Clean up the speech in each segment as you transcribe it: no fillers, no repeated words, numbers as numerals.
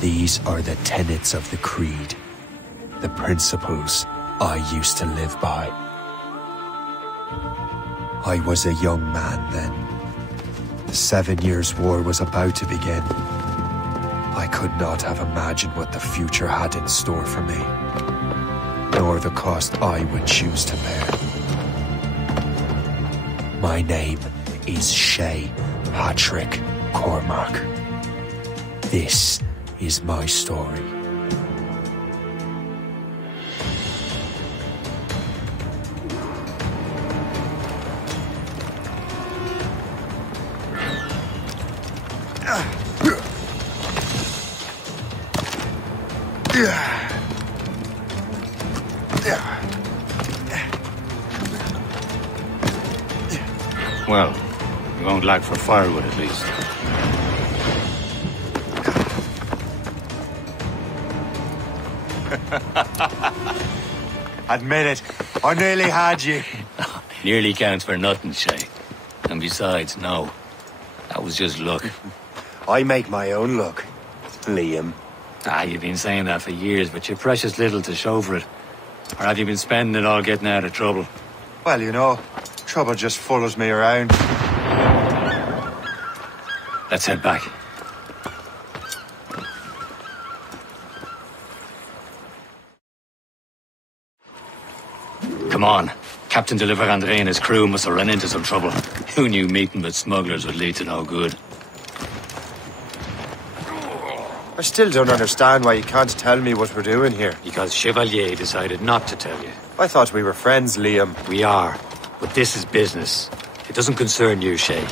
These are the tenets of the Creed, the principles I used to live by. I was a young man then. The 7 Years' War was about to begin. I could not have imagined what the future had in store for me, nor the cost I would choose to bear. My name is Shay Patrick Cormac. This is my story. Well, you won't lack for firewood at least. Admit it, I nearly had you. Nearly counts for nothing, Shay. And besides, no. That was just luck. I make my own luck, Liam. You've been saying that for years, but you're precious little to show for it. Or have you been spending it all getting out of trouble? Well, you know, trouble just follows me around. Let's head back. Come on. Captain de Liverandre and his crew must have run into some trouble. Who knew meeting with smugglers would lead to no good? I still don't understand why you can't tell me what we're doing here. Because Chevalier decided not to tell you. I thought we were friends, Liam. We are. But this is business. It doesn't concern you, Shay.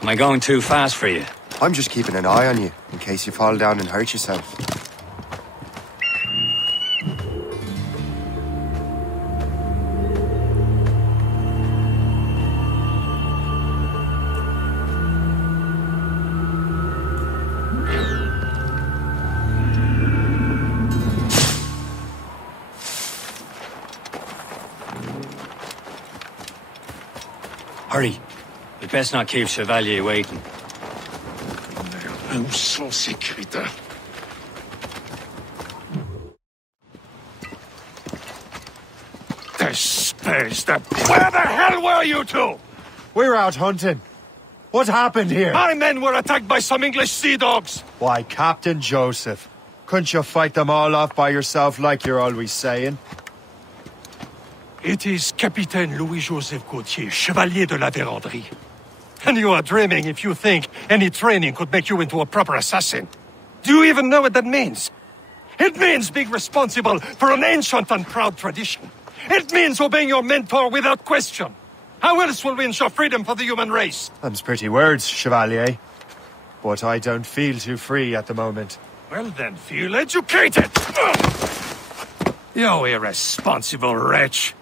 Am I going too fast for you? I'm just keeping an eye on you, in case you fall down and hurt yourself. Hurry. We'd best not keep Chevalier waiting. Où sont ces crétins? Where the hell were you two? We were out hunting. What happened here? My men were attacked by some English sea dogs. Why, Captain Joseph. Couldn't you fight them all off by yourself like you're always saying? It is Capitaine Louis-Joseph Gauthier, Chevalier de la Vérendrye. And you are dreaming if you think any training could make you into a proper assassin. Do you even know what that means? It means being responsible for an ancient and proud tradition. It means obeying your mentor without question. How else will we ensure freedom for the human race? Them's pretty words, Chevalier. But I don't feel too free at the moment. Well then, feel educated! You irresponsible wretch!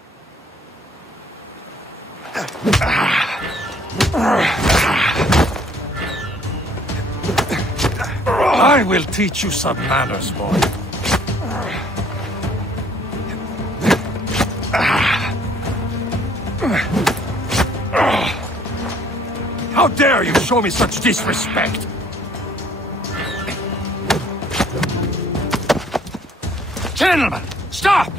I will teach you some manners, boy. How dare you show me such disrespect? Gentlemen, stop!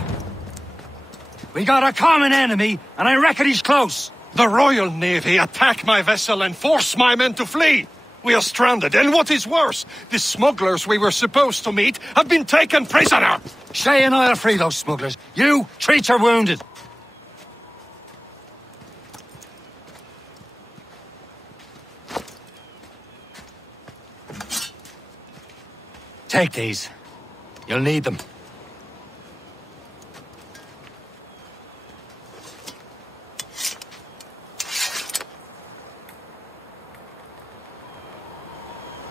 We got a common enemy, and I reckon he's close. The Royal Navy attack my vessel and force my men to flee. We are stranded, and what is worse, the smugglers we were supposed to meet have been taken prisoner. Shay and I'll free those smugglers. You, treat your wounded. Take these. You'll need them.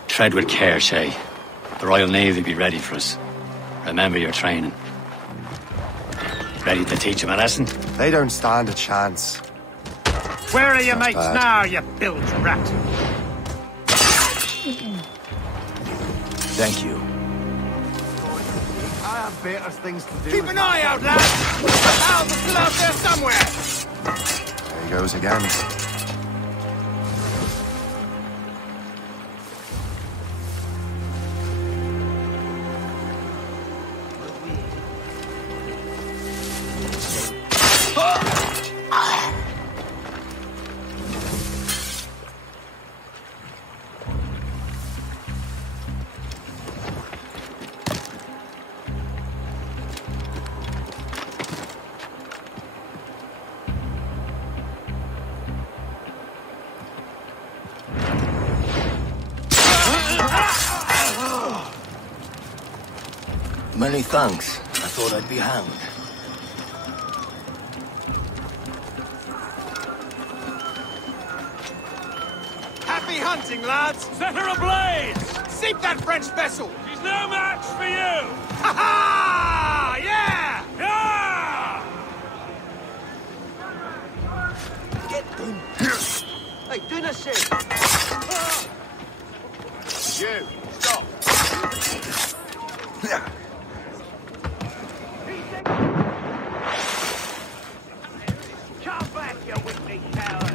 Tread with care, Shay. The Royal Navy be ready for us. Remember your training. Ready to teach them a lesson? They don't stand a chance. Where are your mates bad. now, you bilge rat? Thank you. I have better things to do. Keep an eye out, lads! The pals are still out there somewhere! There he goes again. Many thanks. I thought I'd be hanged. Happy hunting, lads! Set her ablaze! Sink that French vessel! She's no match for you! Ha ha! Yeah! Yeah! Get them! Hey, do not say. You, stop! Come back, you wicked coward!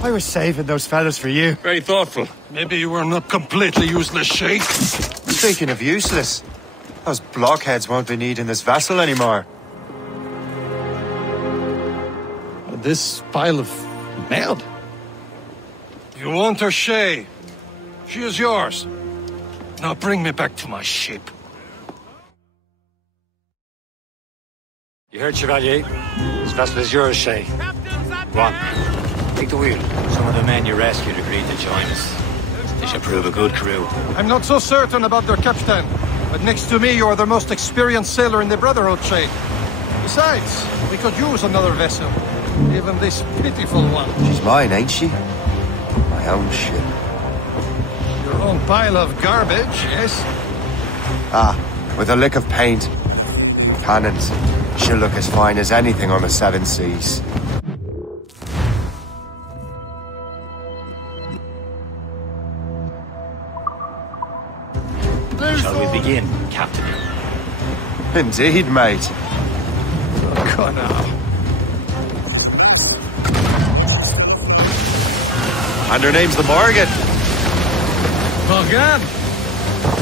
I was saving those fellas for you. Very thoughtful. Maybe you were not completely useless, Shay. Speaking of useless, those blockheads won't be needing this vessel anymore. This pile of mail? You want her, Shay? She is yours. Now bring me back to my ship. You heard, Chevalier? This vessel is yours, Shay. Go on. Take the wheel. Some of the men you rescued agreed to join us. They should prove a good crew. I'm not so certain about their captain, but next to me you are the most experienced sailor in the Brotherhood, Shay. Besides, we could use another vessel. Even this pitiful one. She's mine, ain't she? My own ship. Your own pile of garbage, yes? Ah, with a lick of paint. Cannons. She'll look as fine as anything on the seven seas. Shall we begin, Captain? Indeed, mate. Come now. And her name's the Morgan. Morgan?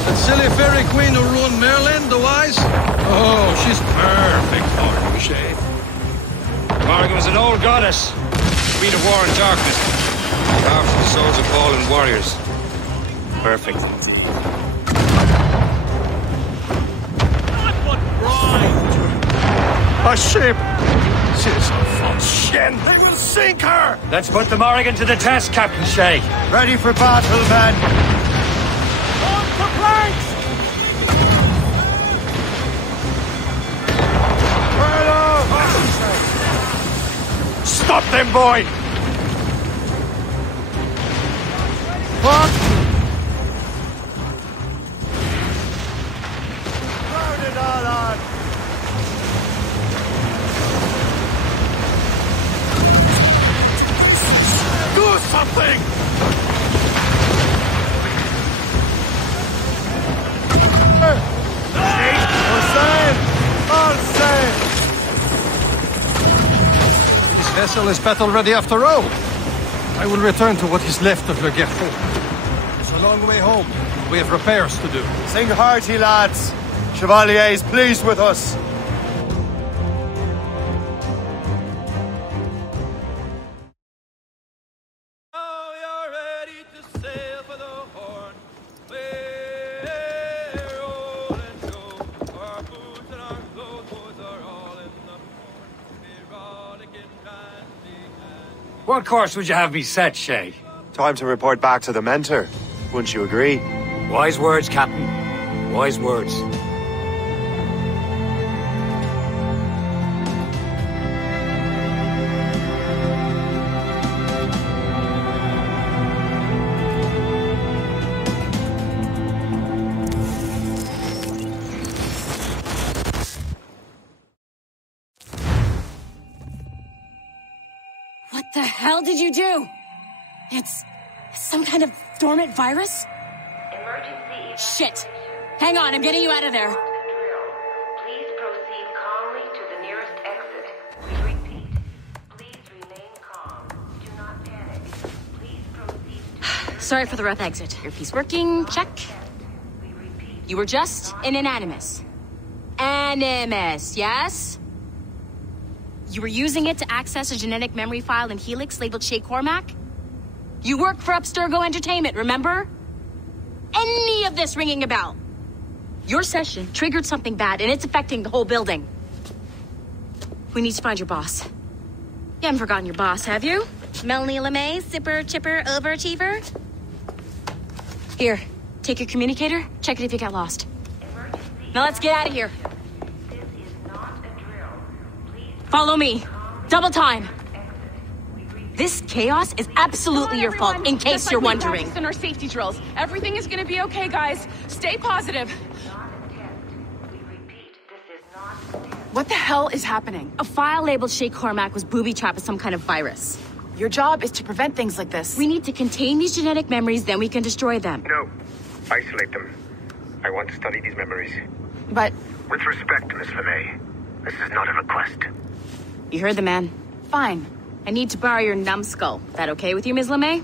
That silly fairy queen who ruined Merlin, the wise? Oh, she's perfect for you, Shay. Morgan was an old goddess. Queen of war and darkness. Carved from the souls of fallen warriors. Perfect indeed. A ship! She's a false shen! They will sink her! Let's put the Morrigan to the test, Captain Shay. Ready for battle, men! On the planks! Stop them, boy! What? Burn it all on! Do something! This vessel is battle ready after all. I will return to what is left of Le Guerfort. It's a long way home. We have repairs to do. Sing hearty, lads. Chevalier is pleased with us. What course would you have me set, Shay? Time to report back to the mentor. Wouldn't you agree? Wise words, Captain. Wise words. The hell did you do? It's some kind of dormant virus? Emergency. Shit. Hang on, I'm getting you out of there. Please proceed calmly to the nearest exit. We repeat, please remain calm. Do not panic. Please proceed. Sorry for the rough exit. Earpiece working, check. We repeat. You were just an Animus. Animus, yes? You were using it to access a genetic memory file in Helix labeled Shay Cormac? You work for Abstergo Entertainment, remember? Any of this ringing a bell? Your session triggered something bad, and it's affecting the whole building. We need to find your boss. You haven't forgotten your boss, have you? Melanie LeMay, zipper, chipper, overachiever? Here, take your communicator, check it if you got lost. Now let's get out of here. This is not a drill. Please Follow me. Double time. This chaos is absolutely your fault, in case you're wondering. In our safety drills. Everything is gonna be okay, guys. Stay positive. not a test. We repeat, this is not a test. What the hell is happening? A file labeled Shay Cormac was booby-trapped with some kind of virus. Your job is to prevent things like this. We need to contain these genetic memories, then we can destroy them. No. Isolate them. I want to study these memories. But With respect, Miss LeMay, this is not a request. You heard the man. fine. I need to borrow your numbskull. That okay with you, Ms. LeMay?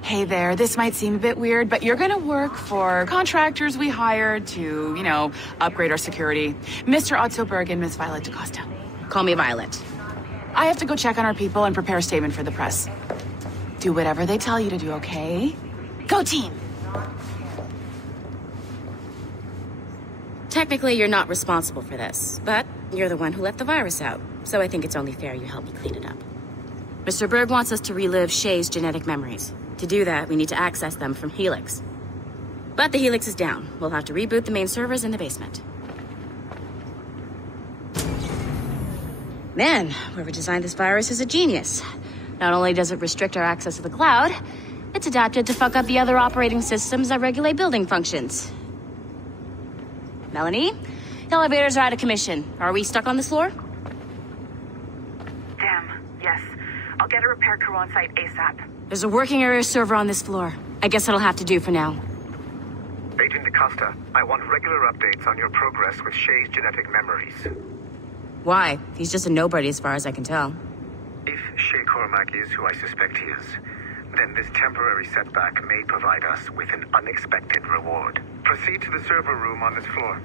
Hey there, this might seem a bit weird, but you're gonna work for contractors we hired to, upgrade our security. Mr. Otto Berg and Miss Violet DaCosta. Call me Violet. I have to go check on our people and prepare a statement for the press. Do whatever they tell you to do, okay? Go team! Technically, you're not responsible for this, but you're the one who let the virus out, so I think it's only fair you help me clean it up. Mr. Berg wants us to relive Shay's genetic memories. To do that, we need to access them from Helix. But the Helix is down. We'll have to reboot the main servers in the basement. Man, whoever designed this virus is a genius. Not only does it restrict our access to the cloud, it's adapted to fuck up the other operating systems that regulate building functions. Melanie? The elevators are out of commission. Are we stuck on this floor? Damn, yes. I'll get a repair crew on site ASAP. There's a working area server on this floor. I guess that'll have to do for now. Agent DaCosta, I want regular updates on your progress with Shay's genetic memories. Why? He's just a nobody as far as I can tell. If Shay Cormac is who I suspect he is, then this temporary setback may provide us with an unexpected reward. Proceed to the server room on this floor.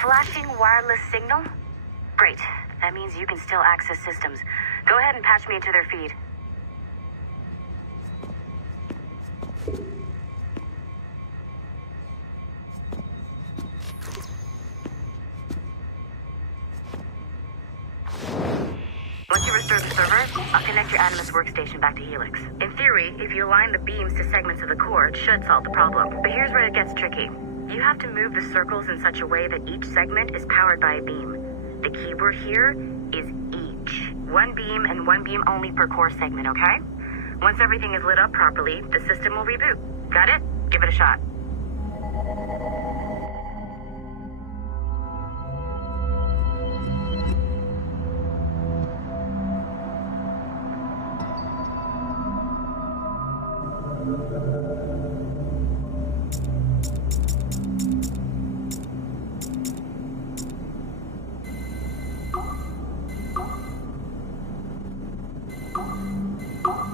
Flashing wireless signal? Great. That means you can still access systems. Go ahead and patch me into their feed. Once you restore the server, I'll connect your Animus workstation back to Helix. In theory, if you align the beams to segments of the core, it should solve the problem. But here's where it gets tricky. You have to move the circles in such a way that each segment is powered by a beam. The keyword here is each. One beam and one beam only per core segment, okay? Once everything is lit up properly, the system will reboot. Got it? Give it a shot.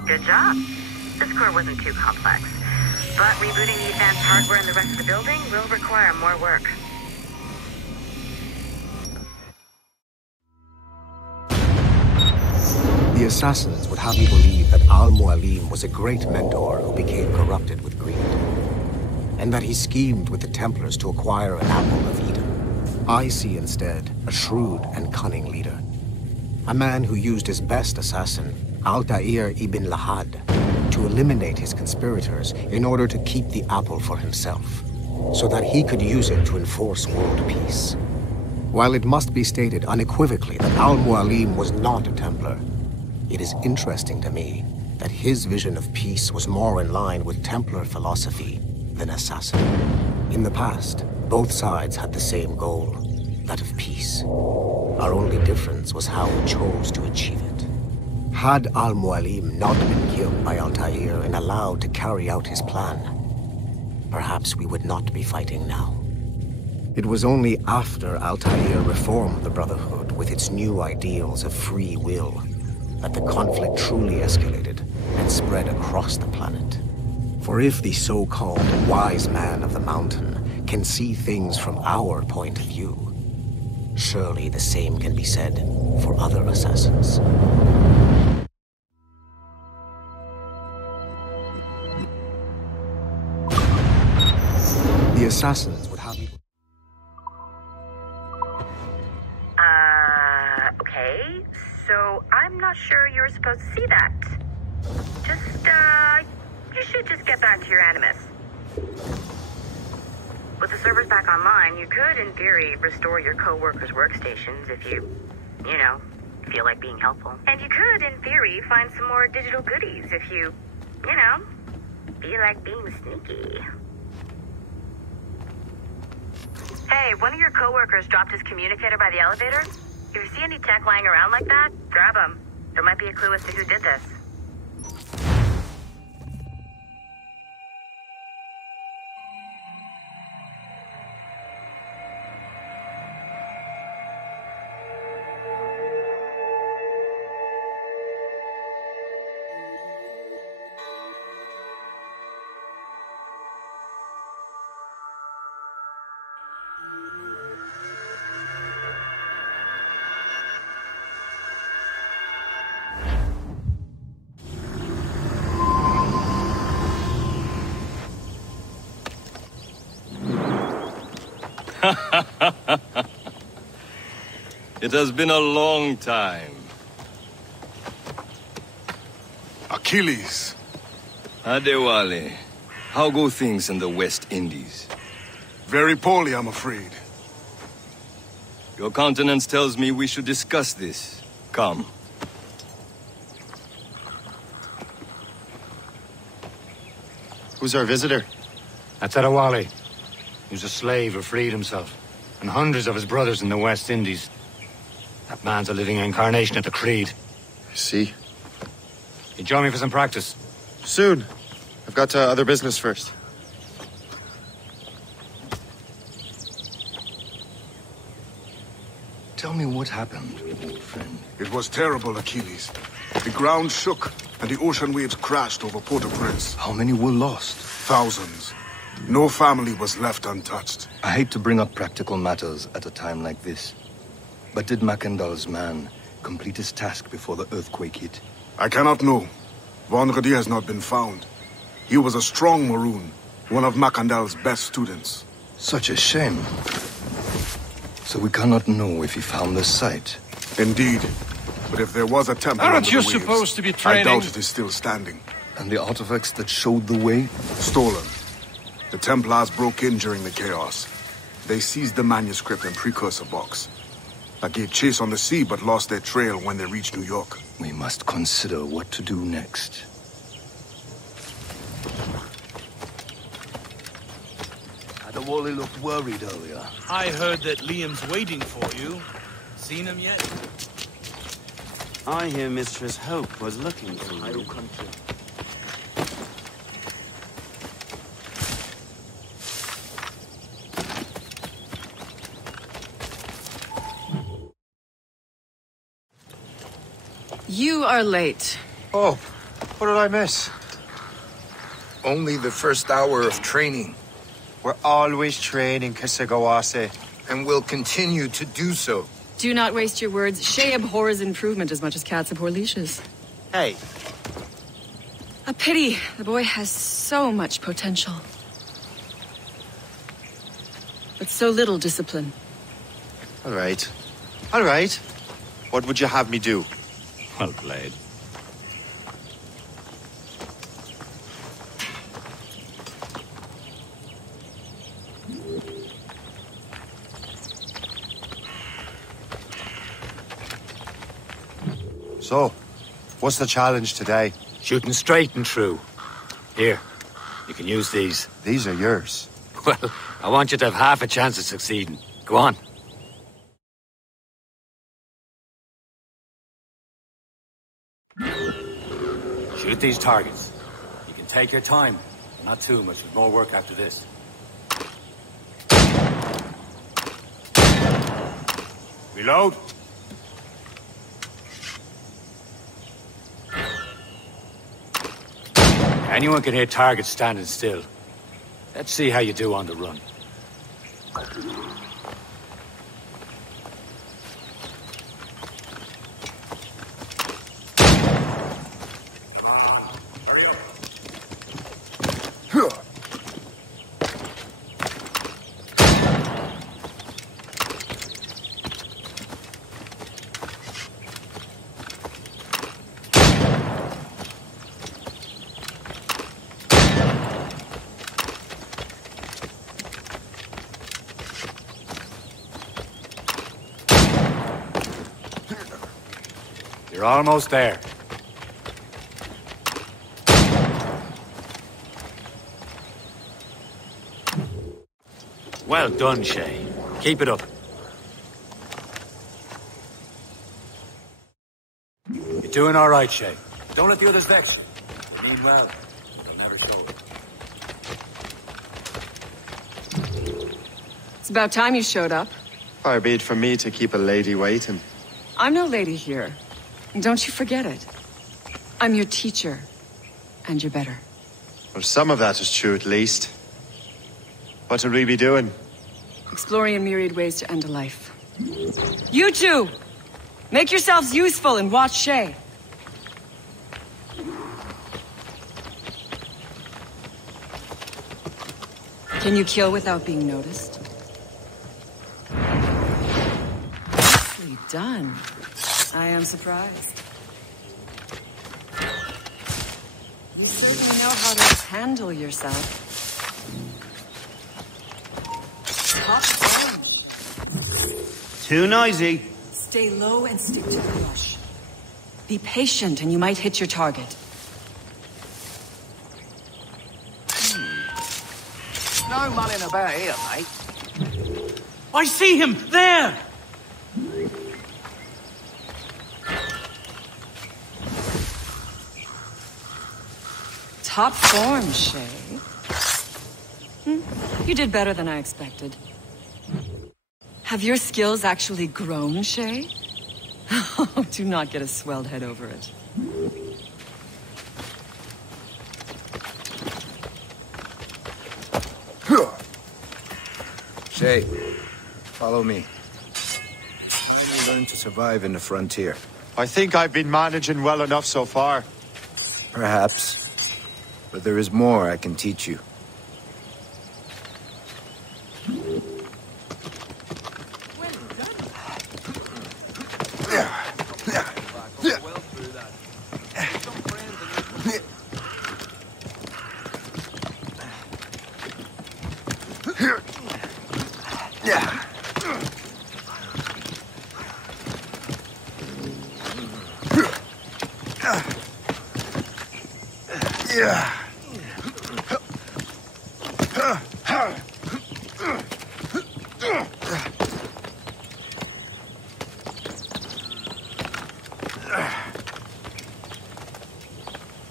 Good job. This core wasn't too complex, but rebooting the advanced hardware in the rest of the building will require more work. The assassins would have you believe that Al-Mualim was a great mentor who became corrupted with greed, and that he schemed with the Templars to acquire an apple of Eden. I see instead a shrewd and cunning leader. A man who used his best assassin, Altair ibn Lahad, to eliminate his conspirators in order to keep the apple for himself, so that he could use it to enforce world peace. While it must be stated unequivocally that Al-Mualim was not a Templar, it is interesting to me that his vision of peace was more in line with Templar philosophy than assassin. In the past, both sides had the same goal, that of peace. Our only difference was how we chose to achieve it. Had Al-Mualim not been killed by Altair and allowed to carry out his plan, perhaps we would not be fighting now. It was only after Altair reformed the Brotherhood with its new ideals of free will that the conflict truly escalated and spread across the planet. For if the so-called wise man of the mountain can see things from our point of view, surely the same can be said for other assassins. The assassins would have you... Okay. So I'm not sure you're supposed to see that. You should just get back to your Animus. With the servers back online, you could, in theory, restore your co-workers' workstations if you feel like being helpful. And you could, in theory, find some more digital goodies if you feel like being sneaky. Hey, one of your co-workers dropped his communicator by the elevator. If you see any tech lying around like that, grab them. There might be a clue as to who did this. It has been a long time. Achilles. Adewale, how go things in the West Indies? Very poorly, I'm afraid. Your countenance tells me we should discuss this. Come. Who's our visitor? That's Adewale. He was a slave who freed himself, and hundreds of his brothers in the West Indies. That man's a living incarnation of the Creed. I see. You join me for some practice? Soon. I've got other business first. Tell me what happened, old friend. It was terrible, Achilles. The ground shook, and the ocean waves crashed over Port-au-Prince. How many were lost? Thousands. No family was left untouched. I hate to bring up practical matters at a time like this. But did Macandal's man complete his task before the earthquake hit? I cannot know. Vonredi has not been found. He was a strong Maroon, one of Macandal's best students. Such a shame. So we cannot know if he found the site. Indeed. But if there was a temple Aren't you under the waves, supposed to be training? I doubt it is still standing. And the artifacts that showed the way? Stolen. The Templars broke in during the chaos. They seized the manuscript and precursor box. I gave chase on the sea, but lost their trail when they reached New York. We must consider what to do next. Adewale looked worried earlier. I heard that Liam's waiting for you. Seen him yet? I hear Mistress Hope was looking for you. I will come to. You are late. Oh, what did I miss? Only the first hour of training. We're always training, Kisagawase. And will continue to do so. Do not waste your words. Shay abhors improvement as much as cats abhor leashes. Hey. A pity. The boy has so much potential. But so little discipline. All right. All right. What would you have me do? Well played. So, what's the challenge today? Shooting straight and true. Here, you can use these. These are yours. Well, I want you to have half a chance of succeeding. Go on. Shoot these targets. You can take your time. Not too much. There's more work after this. Reload. Anyone can hit targets standing still. Let's see how you do on the run. You're almost there. Well done, Shay. Keep it up. You're doing all right, Shay. Don't let the others vex you. Mean well. They'll never show it. It's about time you showed up. Far be it from me to keep a lady waiting. I'm no lady here. Don't you forget it. I'm your teacher. And you're better. Well, some of that is true at least. What would we be doing? Exploring a myriad ways to end a life. You two! Make yourselves useful and watch Shay. Can you kill without being noticed? Nicely done. I am surprised. You certainly know how to handle yourself. Top range. Too noisy. Stay low and stick to the rush. Be patient and you might hit your target. No mulling about here, mate. I see him! There! Top form, Shay. You did better than I expected. Have your skills actually grown, Shay? Oh, do not get a swelled head over it. Shay, follow me. I learn to survive in the frontier. I think I've been managing well enough so far. Perhaps. But there is more I can teach you.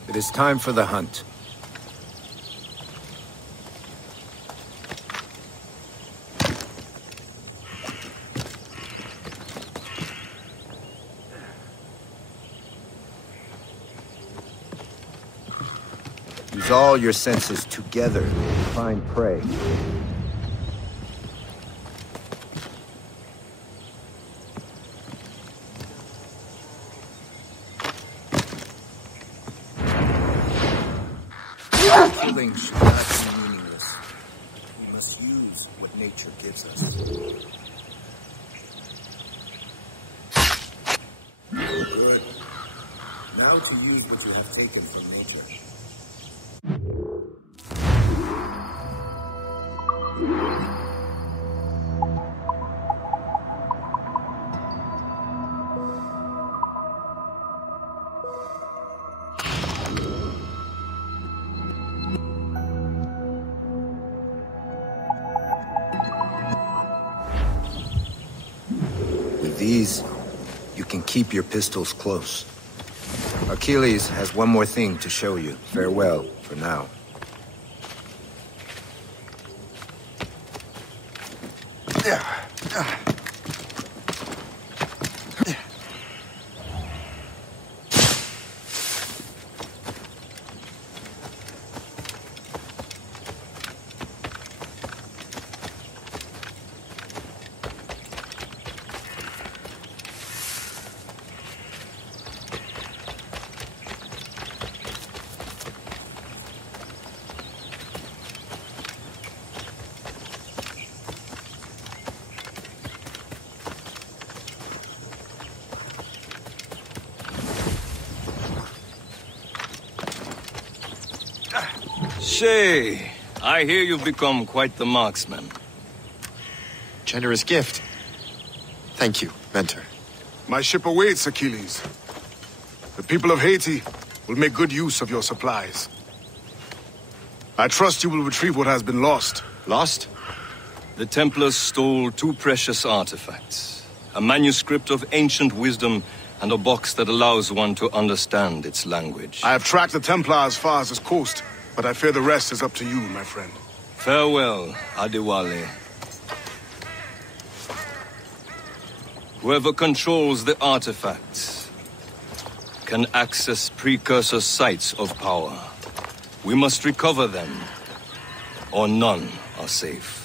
It is time for the hunt. Use all your senses together to find prey. Killing should not be meaningless. We must use what nature gives us. how to use what you have taken from nature. With these, you can keep your pistols close. Achilles has one more thing to show you. Farewell for now. Shay, I hear you've become quite the marksman. Generous gift. Thank you, Mentor. My ship awaits, Achilles. The people of Haiti will make good use of your supplies. I trust you will retrieve what has been lost. Lost? The Templars stole 2 precious artifacts. A manuscript of ancient wisdom and a box that allows one to understand its language. I have tracked the Templar as far as this coast, but I fear the rest is up to you, my friend. Farewell, Adewale. Whoever controls the artifacts can access precursor sites of power. We must recover them, or none are safe.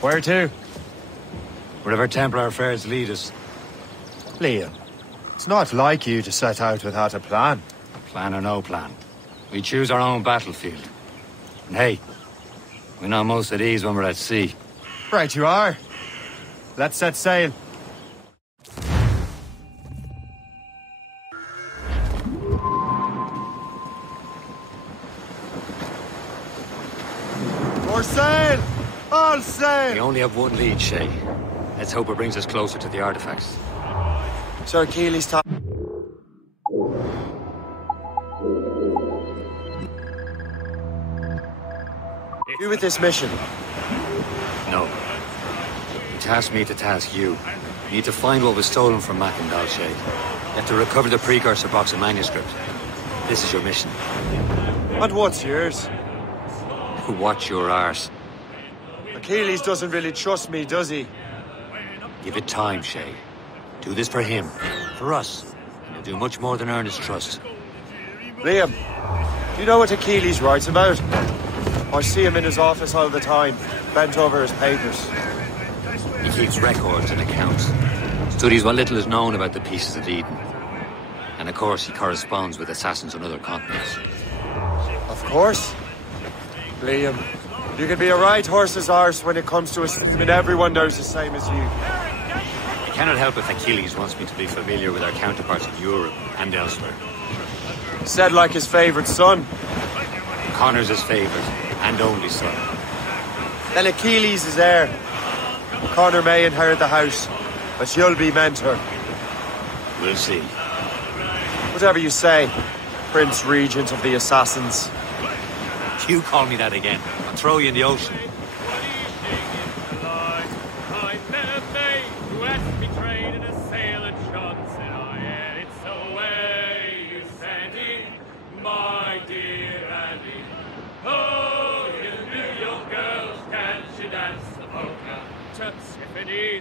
Where to? Wherever Templar affairs lead us. Liam, it's not like you to set out without a plan. Plan or no plan. We choose our own battlefield. And hey, we know most of these when we're at sea. Right you are. Let's set sail. For sail! All sail! We only have one lead, Shay. Let's hope it brings us closer to the artifacts. Sir Achilles top. You with this mission? No. You tasked me to task you. You need to find what was stolen from Mackandal, Shay. You have to recover the precursor box of manuscript. This is your mission. And what's yours? Watch your arse. Achilles doesn't really trust me, does he? Give it time, Shay. Do this for him. For us. And you'll do much more than earn his trust. Liam, do you know what Achilles writes about? I see him in his office all the time, bent over his papers. He keeps records and accounts. Studies what little is known about the Pieces of Eden. And of course, he corresponds with assassins on other continents. Of course. Liam, you can be a right horse's arse when it comes to assuming everyone knows the same as you. I cannot help if Achilles wants me to be familiar with our counterparts in Europe and elsewhere. Said like his favourite son. Connor's his favourite and only son. Then Achilles is heir. Connor may inherit the house, but you'll be mentor. We'll see. Whatever you say, Prince Regent of the Assassins. You call me that again, I'll throw you in the ocean.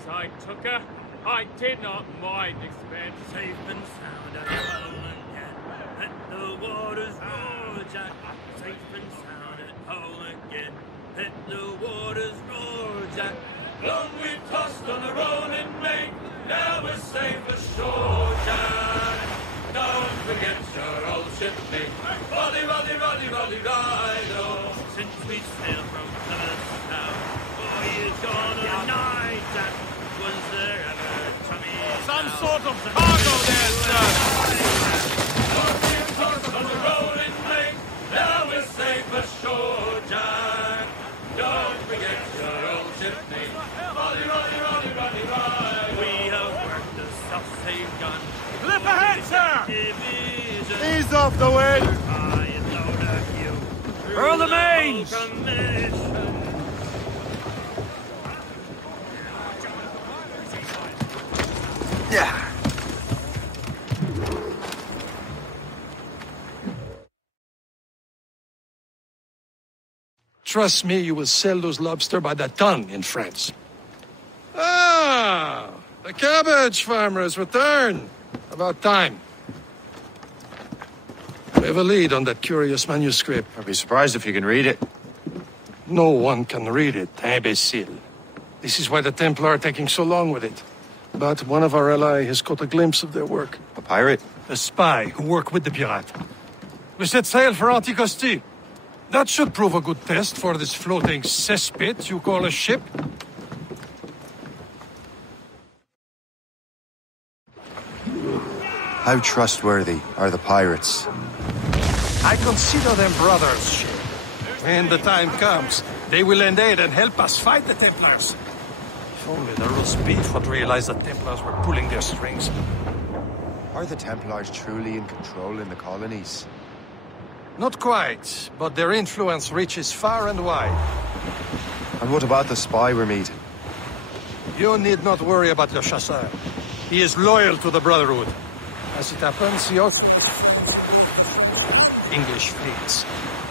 I took her. I did not mind expense. Safe and sound at home again. Let the waters roar, Jack. Safe and sound at home again. Let the waters roar, Jack. Long we tossed on the rolling main. Now we're safe ashore, Jack. Don't forget your old shipmate. Roddy, roddy, roddy, roddy, ride. Since we sailed from Plymouth town, boy, you've gone a night, Jack. Was there ever Tommy? Some sort of cargo there, sir! On the rolling main, now we're safe ashore, Jack. Don't forget your old shipmate. Roddy, roddy, roddy, roddy, roddy. We have worked the self-same gun. Flip ahead, sir! Ease off the wind! Furl the mains! Yeah. Trust me, you will sell those lobster by the ton in France. Ah, the cabbage farmers return. About time. We have a lead on that curious manuscript. I'd be surprised if you can read it. No one can read it, imbecile. This is why the Templar are taking so long with it. But one of our allies has caught a glimpse of their work. A pirate? A spy who worked with the pirate. We set sail for Anticosti. That should prove a good test for this floating cesspit you call a ship. How trustworthy are the pirates? I consider them brothers, Shay. When the time comes, they will lend aid and help us fight the Templars. If only the roast beef would realize the Templars were pulling their strings. Are the Templars truly in control in the colonies? Not quite, but their influence reaches far and wide. And what about the spy we're meeting? You need not worry about Le Chasseur. He is loyal to the Brotherhood. As it happens, he also English fleets.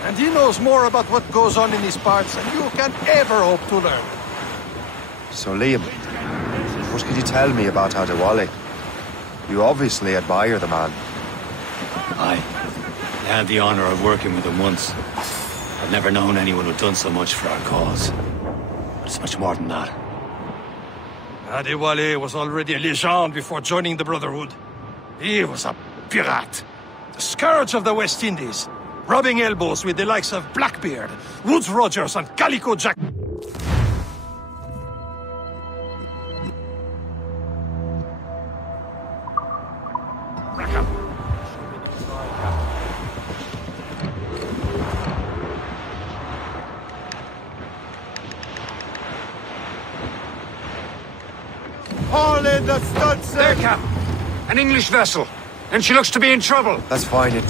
And he knows more about what goes on in these parts than you can ever hope to learn. So, Liam, what can you tell me about Adewale? You obviously admire the man. I had the honor of working with him once. I've never known anyone who'd done so much for our cause. But it's much more than that. Adewale was already a legend before joining the Brotherhood. He was a pirate. The scourge of the West Indies. Rubbing elbows with the likes of Blackbeard, Woodes Rogers, and Calico Jack. Haul in the stunsail! There, Cap! An English vessel, and she looks to be in trouble. Let's find it.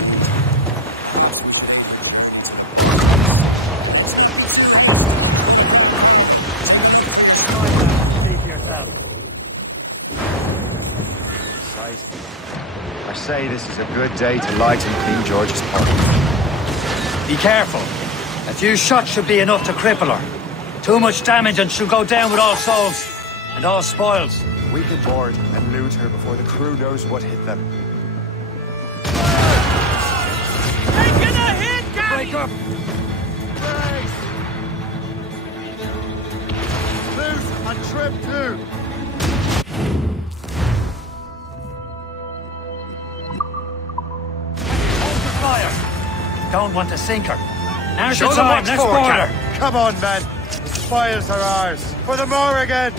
I say this is a good day to lighten King George's party. Be careful. A few shots should be enough to cripple her. Too much damage and she'll go down with all souls. And all spoils. We can board and loot her before the crew knows what hit them. Taking a hit, Gary! Break up! Loose and trim too! Fire! Don't want to sink her. Now's Show the them time, what's let's for, board Cap. her! Come on, men! The spoils are ours! For the Morrigan!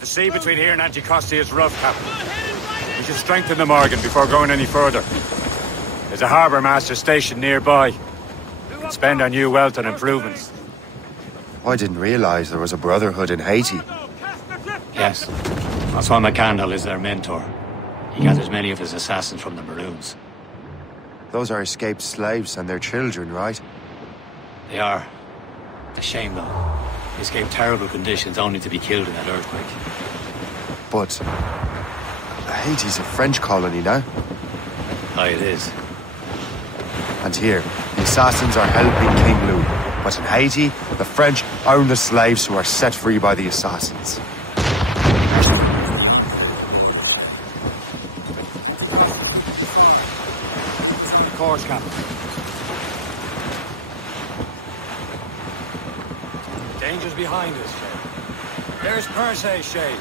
The sea between here and Anticosti is rough, Captain. We should strengthen the Morgan before going any further. There's a harbour master stationed nearby. We can spend our new wealth on improvements. I didn't realize there was a brotherhood in Haiti. Yes. Francois McCandle is their mentor. He gathers many of his assassins from the Maroons. Those are escaped slaves and their children, right? They are. It's a shame, though. They escaped terrible conditions only to be killed in that earthquake. But Haiti's a French colony now. Aye, it is. And here, the assassins are helping King Louis. But in Haiti, the French own the slaves who are set free by the assassins. Of course, Captain. Danger's behind us, Shay. There's Perse, Shay.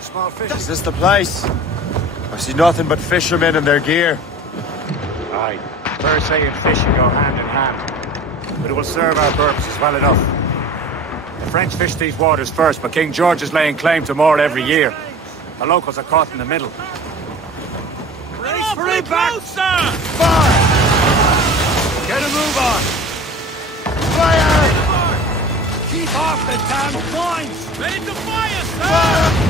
Small fish. Is this the place? I see nothing but fishermen and their gear. Aye. Perse and fishing go hand in hand. But it will serve our purposes well enough. The French fish these waters first, but King George is laying claim to more every year. The locals are caught in the middle. Race for it back! Fire! Get a move on! Fire! Keep off the damn points! Ready to fire, sir!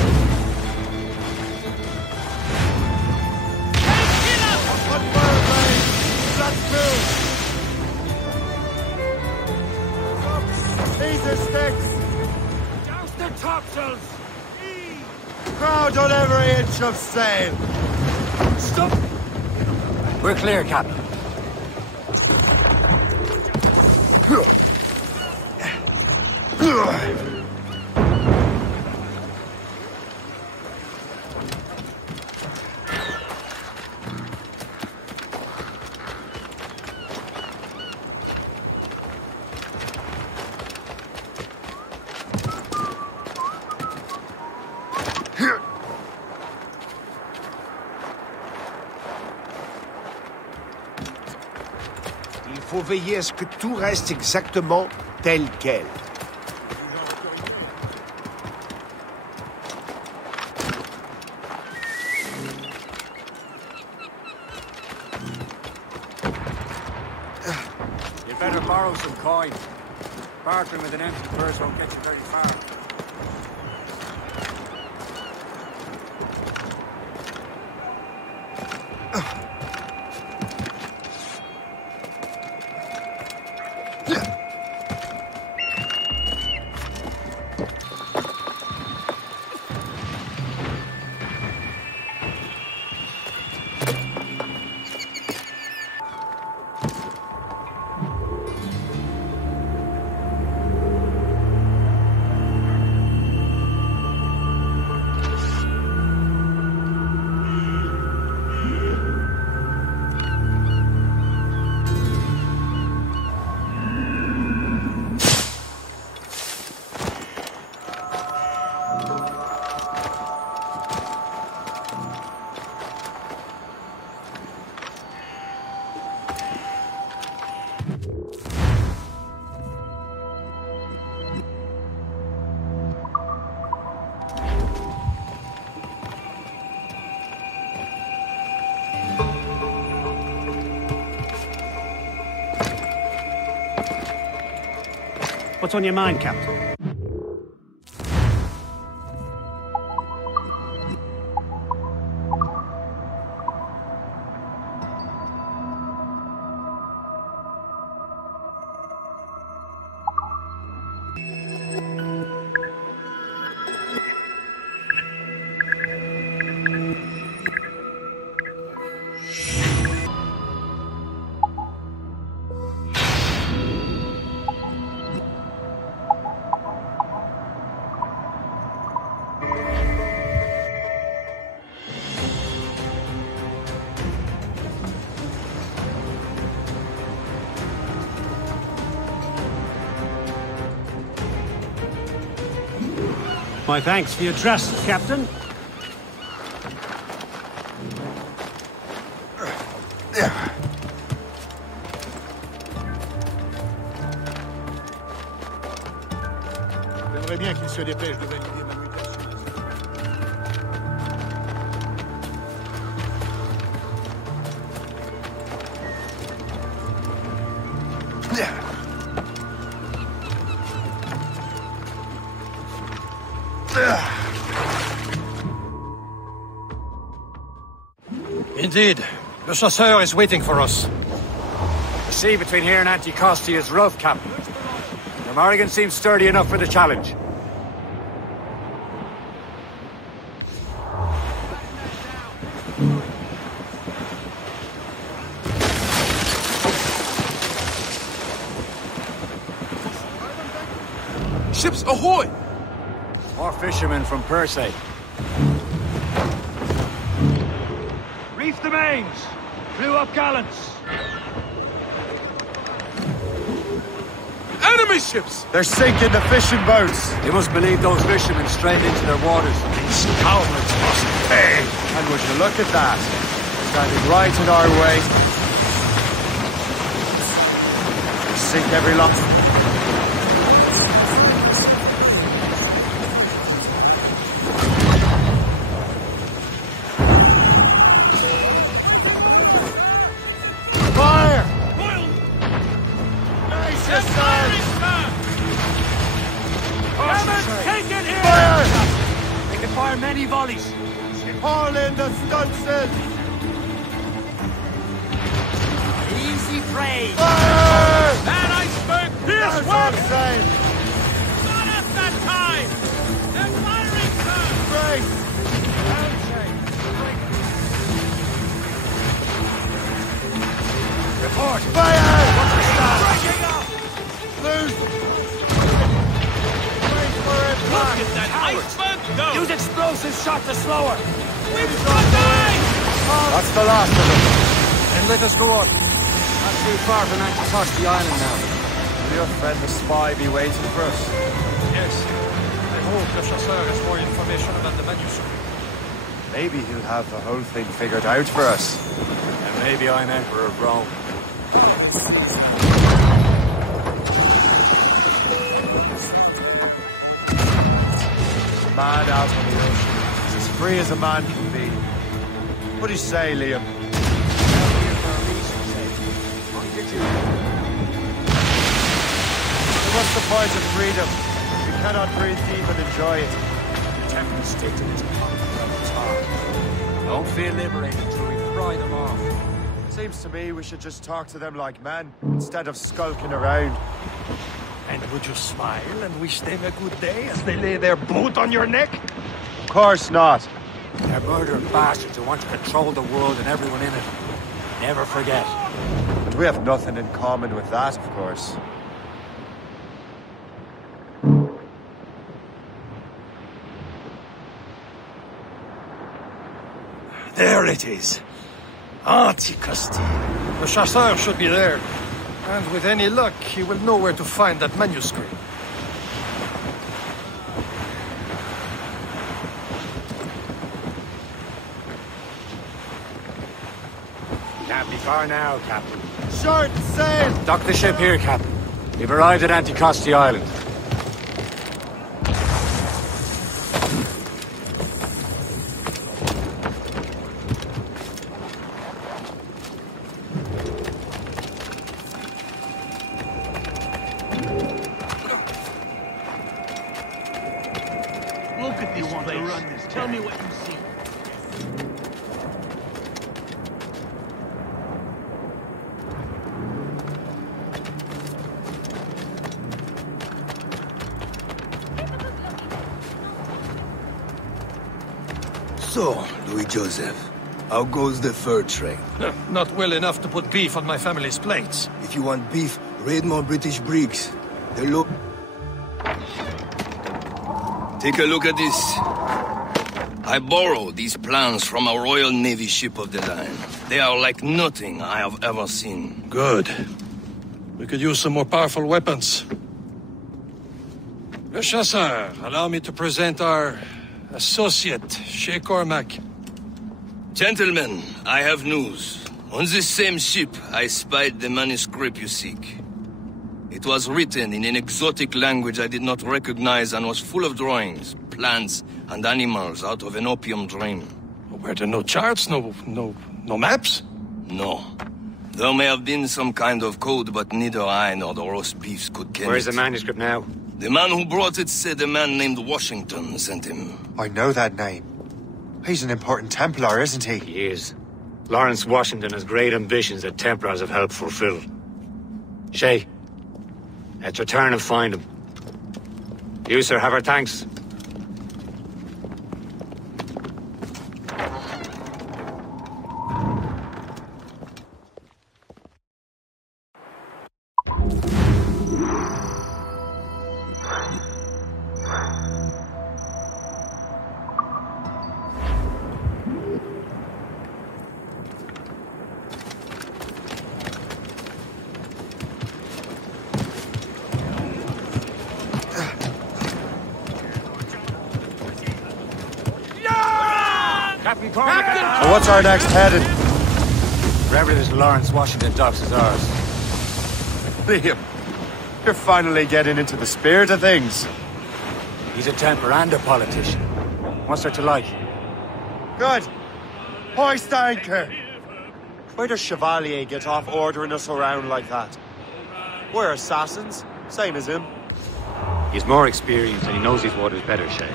What bird, mate? That's two! These are sticks! Douse the topsails! Crowd on every inch of sail! Stop! We're clear, Captain. Il faut veiller à ce que tout reste exactement tel quel. You'd better borrow some coin. Bartering with an empty purse won't get you very far. What's on your mind, Captain? My thanks for your trust, Captain. J'aimerais bien qu'il se dépêche de valider ma mutation. Indeed. Le Chasseur is waiting for us. The sea between here and Anticosti is rough, Captain. The Morrigan seems sturdy enough for the challenge. Ships ahoy! More fishermen from Persay. Reef the mains! Blew up gallants! Enemy ships! They're sinking the fishing boats! They must believe those fishermen strayed into their waters. These cowards must pay! And would you look at that? Standing right in our way. They sink every lot. Many volleys. Haul in the stunsail! Easy prey. Fire! That iceberg pierce That's what I'm saying. Not at that time. They're firing, sir. Great. Report. Fire! What's the status? Breaking up! Loose! Wait for it! Look at that iceberg go! Use explosive shot to slow her! We've got time! That's the last of them. And let us go on. Not too far from Anticosti Island now. Will your friend the spy be waiting for us? Yes. I hope Le Chasseur has more information about the manuscript. Maybe he'll have the whole thing figured out for us. And maybe I'm Emperor of Rome. Man out on the ocean. He's as free as a man can be. What do you say, Liam? So what's the point of freedom? We cannot breathe deep and enjoy it. Temple stick to this tar. Don't feel liberated till we pry them off. Seems to me we should just talk to them like men, instead of skulking around. And would you smile and wish them a good day as they lay their boot on your neck? Of course not. They're murdering bastards who want to control the world and everyone in it. Never forget. But we have nothing in common with that, of course. There it is. Anticosti. The Chasseur should be there. And with any luck, he will know where to find that manuscript. Can't be far now, Captain. Short sail! Dock the ship here, Captain. We've arrived at Anticosti Island. Tell me what you see. So, Louis Joseph, how goes the fur trade? Not well enough to put beef on my family's plates. If you want beef, raid more British brigs. They look... Take a look at this. I borrowed these plans from a Royal Navy ship of the line. They are like nothing I have ever seen. Good. We could use some more powerful weapons. Le Chasseur, allow me to present our associate, Shay Cormac. Gentlemen, I have news. On this same ship, I spied the manuscript you seek. It was written in an exotic language I did not recognize and was full of drawings, plants, and animals out of an opium dream. Were there no charts, no maps? No. There may have been some kind of code, but neither I nor the roast beefs could get it. Where's the manuscript now? The man who brought it said a man named Washington sent him. I know that name. He's an important Templar, isn't he? He is. Lawrence Washington has great ambitions that Templars have helped fulfill. Shay, let's return and find him. You, sir, have our thanks. So what's our next heading? Wherever this Lawrence Washington docks is ours. Liam, you're finally getting into the spirit of things. He's a Templar and a politician. What's there to like? Good. Hoist anchor. Where does Chevalier get off ordering us around like that? We're assassins, same as him. He's more experienced and he knows these waters better, Shay.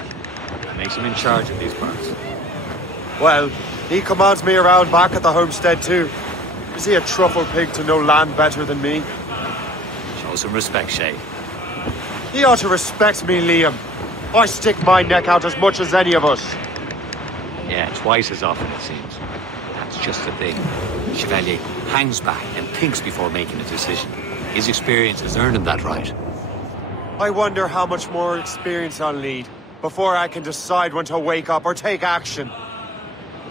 That makes him in charge of these parts. Well, he commands me around back at the homestead too. Is he a truffle pig to know land better than me? Show some respect, Shay. He ought to respect me, Liam. I stick my neck out as much as any of us. Yeah, twice as often, it seems. That's just the thing. Chevalier hangs back and thinks before making a decision. His experience has earned him that right. I wonder how much more experience I'll need before I can decide when to wake up or take action.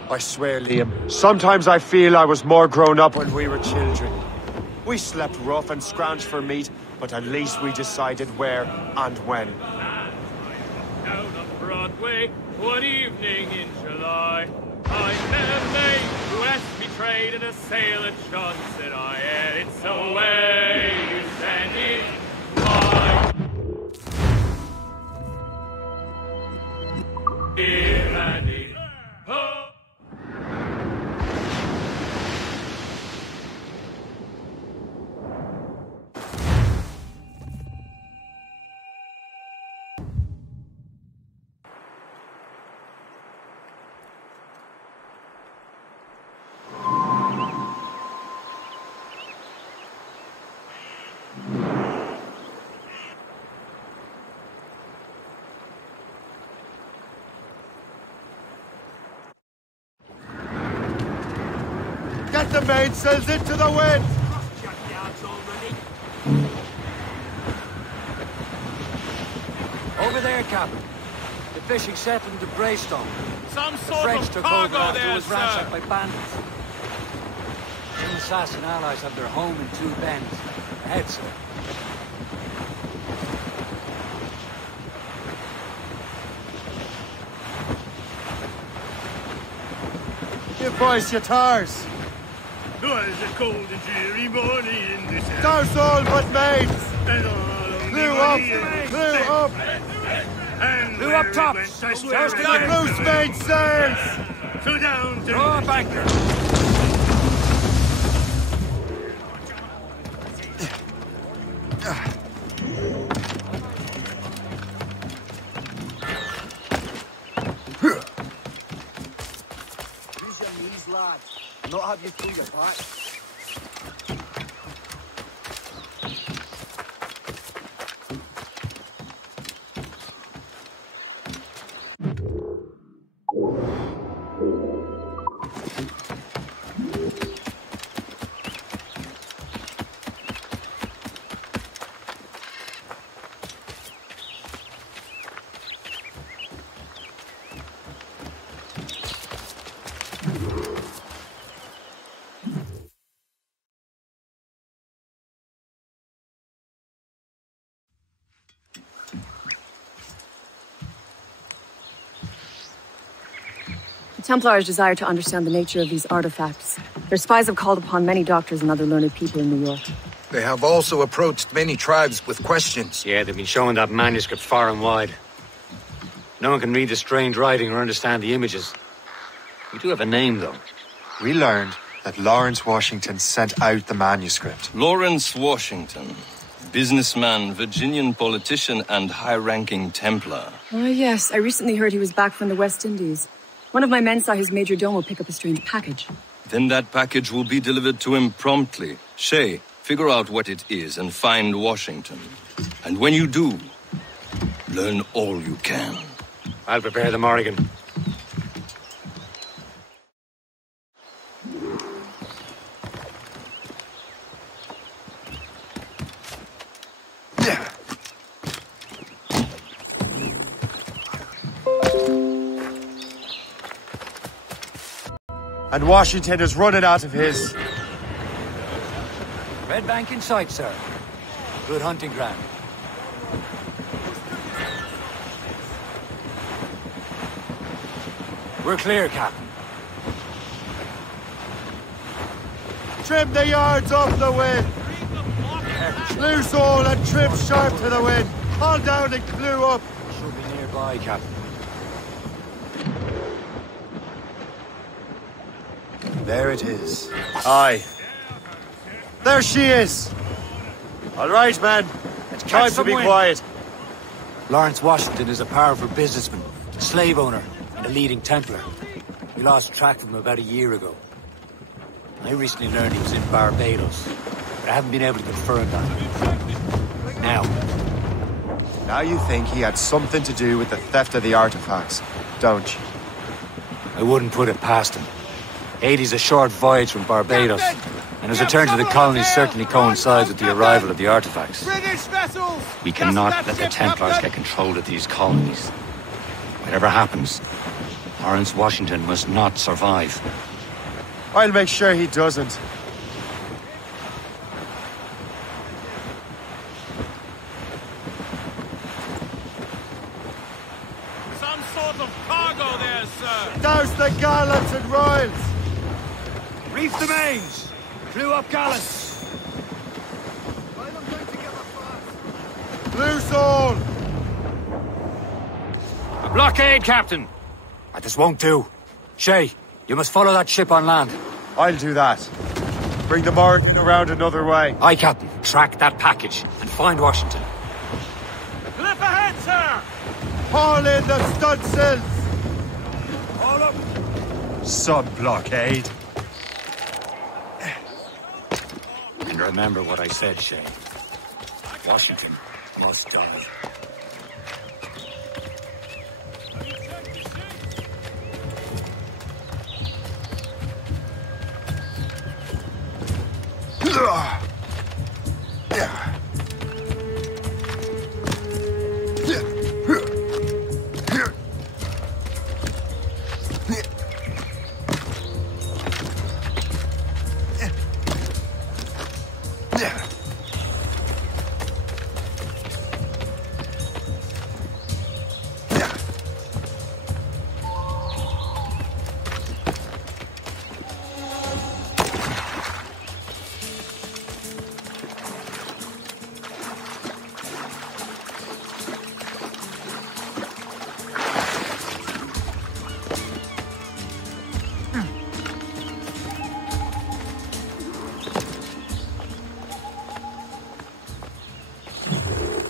I swear, Liam, sometimes I feel I was more grown up when we were children. We slept rough and scrounged for meat, but at least we decided where and when. Down on Broadway, one evening in July, I met a maid who asked me trade in a sail at Johnson. I had it so way you stand in my tyranny. Oh. Get the mainsails into the wind! Over there, Captain. The fishing settlement of Greystone. Some The sort French of took cargo over after there, it was ransacked sir. by bandits. Two assassin allies have their home in Two Bends. Ahead, sir. Give boys your tars. Twas a cold and dreary morning in this Tars all but mates. And all Blew up, blew up. Blew up tops. Just got loose mainsails. So down to Throw up anchor. Use your knees, lad. Not have you through your back. Templars desire to understand the nature of these artifacts. Their spies have called upon many doctors and other learned people in New York. They have also approached many tribes with questions. Yeah, they've been showing that manuscript far and wide. No one can read the strange writing or understand the images. We do have a name, though. We learned that Lawrence Washington sent out the manuscript. Lawrence Washington. Businessman, Virginian politician, and high-ranking Templar. Oh, yes. I recently heard he was back from the West Indies. One of my men saw his major domo pick up a strange package. Then that package will be delivered to him promptly. Shay, figure out what it is and find Washington. And when you do, learn all you can. I'll prepare the Morrigan. And Washington is running out of his. Red Bank in sight, sir. Good hunting ground. We're clear, Captain. Trim the yards off the wind. Loose all and trim sharp to the wind. Haul down and clew up. Should be nearby, Captain. There it is. Aye. There she is. All right, man. It's time to be quiet. Lawrence Washington is a powerful businessman, slave owner, and a leading Templar. We lost track of him about a year ago. I recently learned he was in Barbados, but I haven't been able to confirm that. Now you think he had something to do with the theft of the artifacts, don't you? I wouldn't put it past him. Haiti's a short voyage from Barbados, and his return to the colonies certainly coincides with the arrival of the artifacts. British vessels! We cannot let the Templars get control of these colonies. Whatever happens, Lawrence Washington must not survive. I'll make sure he doesn't. Some sort of cargo there, sir. Douse the gallants and royals. Reef the mains! Clew up gallants! Loose all! A blockade, Captain! This won't do. Shay, you must follow that ship on land. I'll do that. Bring the Morrigan around another way. Aye, Captain. Track that package and find Washington. Cliff ahead, sir! Haul in the stunsails! All up! Sub-blockade. And remember what I said, Shay. Washington must die.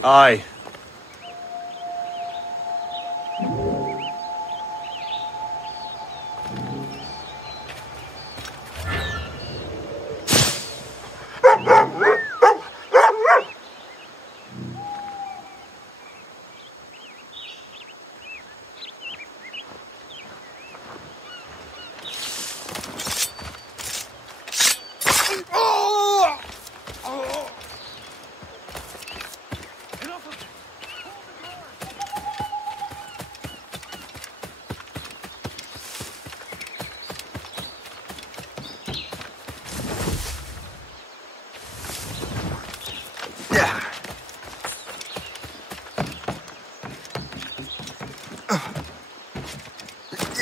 Aye.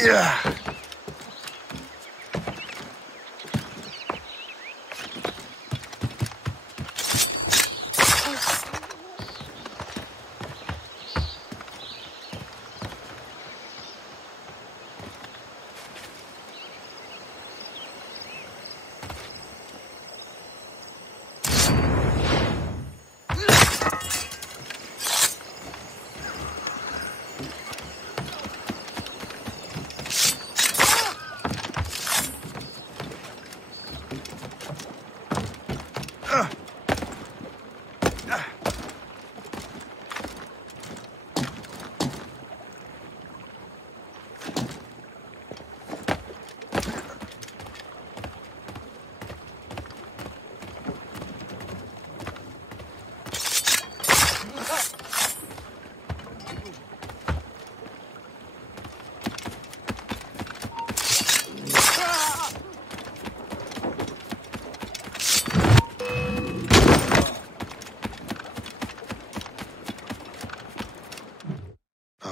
Yeah.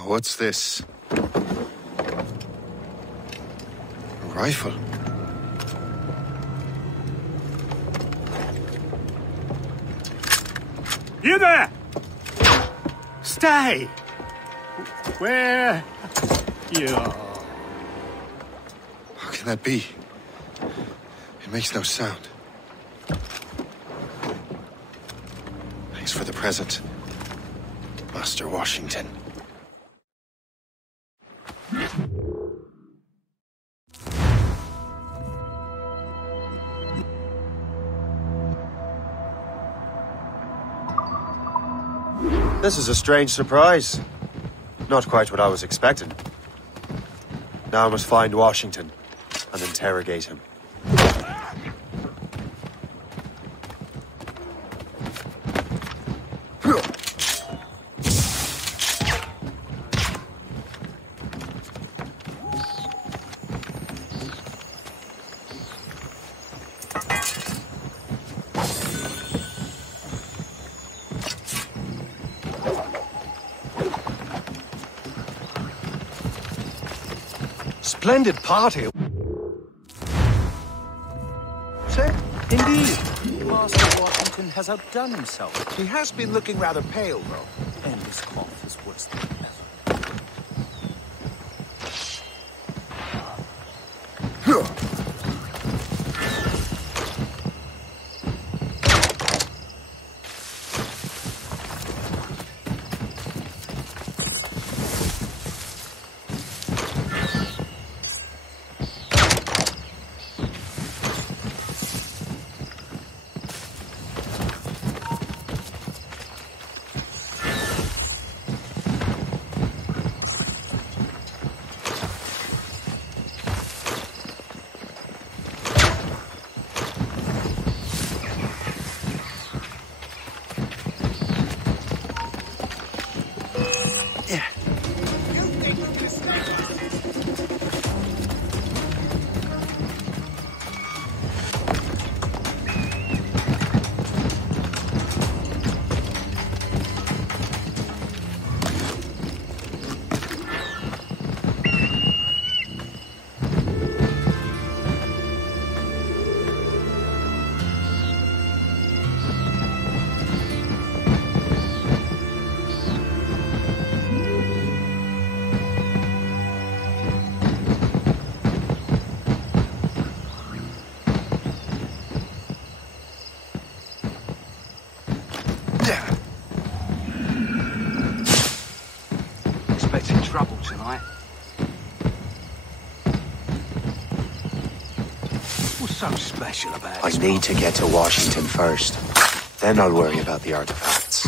What's this? A rifle? You there! Stay! Where you are? How can that be? It makes no sound. Thanks for the present, Master Washington. This is a strange surprise. Not quite what I was expecting. Now I must find Washington and interrogate him. Splendid party. Sir, indeed. Master Washington has outdone himself. He has been looking rather pale, though. And his cough is worse than ever. Trouble tonight. What's so special about it? I need to get to Washington first. Then I'll worry about the artifacts.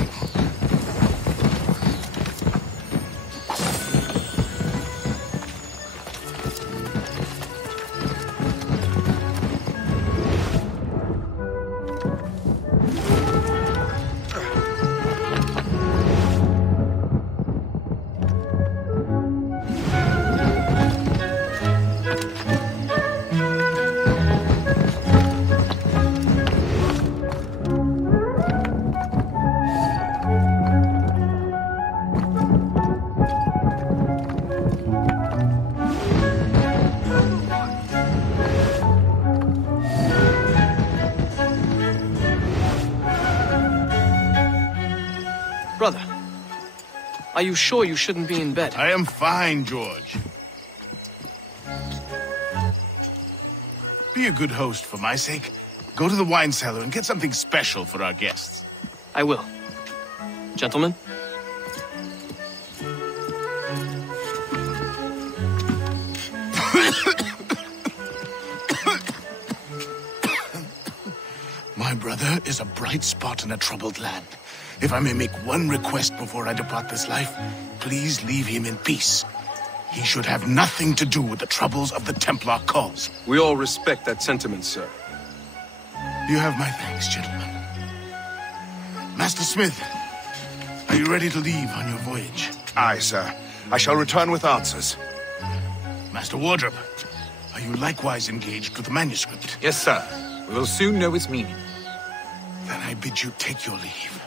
Brother, are you sure you shouldn't be in bed? I am fine, George. Be a good host for my sake. Go to the wine cellar and get something special for our guests. I will. Gentlemen? My My brother is a bright spot in a troubled land. If I may make one request before I depart this life, please leave him in peace. He should have nothing to do with the troubles of the Templar cause. We all respect that sentiment, sir. You have my thanks, gentlemen. Master Smith, are you ready to leave on your voyage? Aye, sir. I shall return with answers. Master Wardrop, are you likewise engaged with the manuscript? Yes, sir. We will soon know its meaning. Then I bid you take your leave.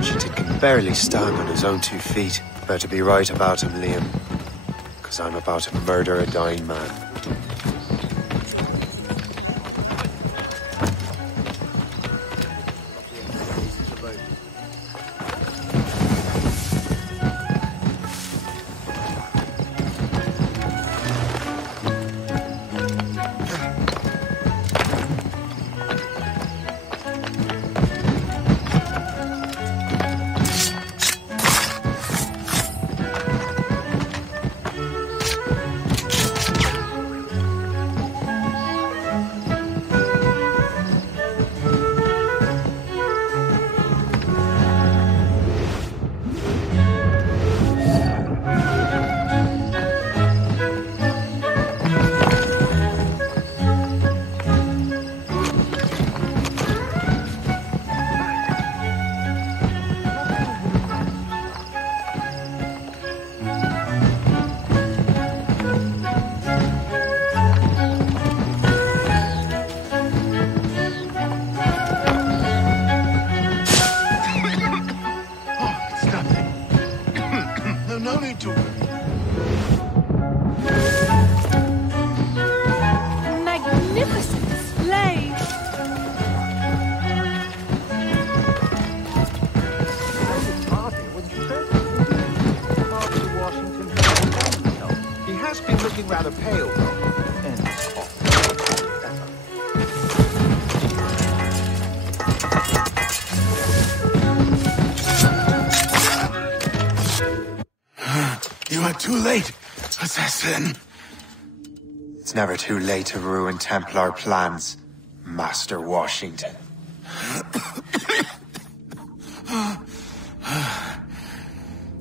Shinton can barely stand on his own 2 feet. Better be right about him, Liam. Because I'm about to murder a dying man. Rather pale, though, and You are too late, assassin. It's never too late to ruin Templar plans, Master Washington.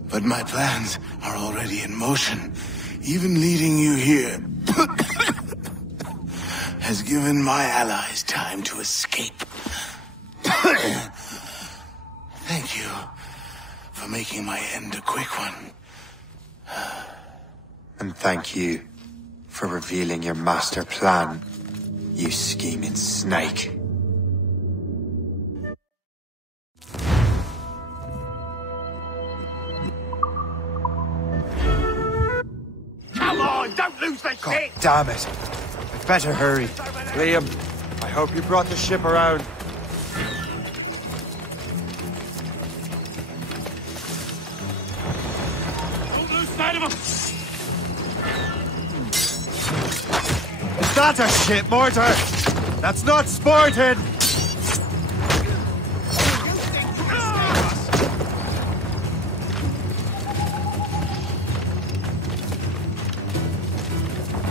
But my plans are already in motion. Even leading you here has given my allies time to escape. Thank you for making my end a quick one. And thank you for revealing your master plan, you scheming snake. Come on, don't lose the shit! Damn it! I'd better hurry. Liam, I hope you brought the ship around. Don't lose sight of him! Is that a ship mortar? That's not sporting!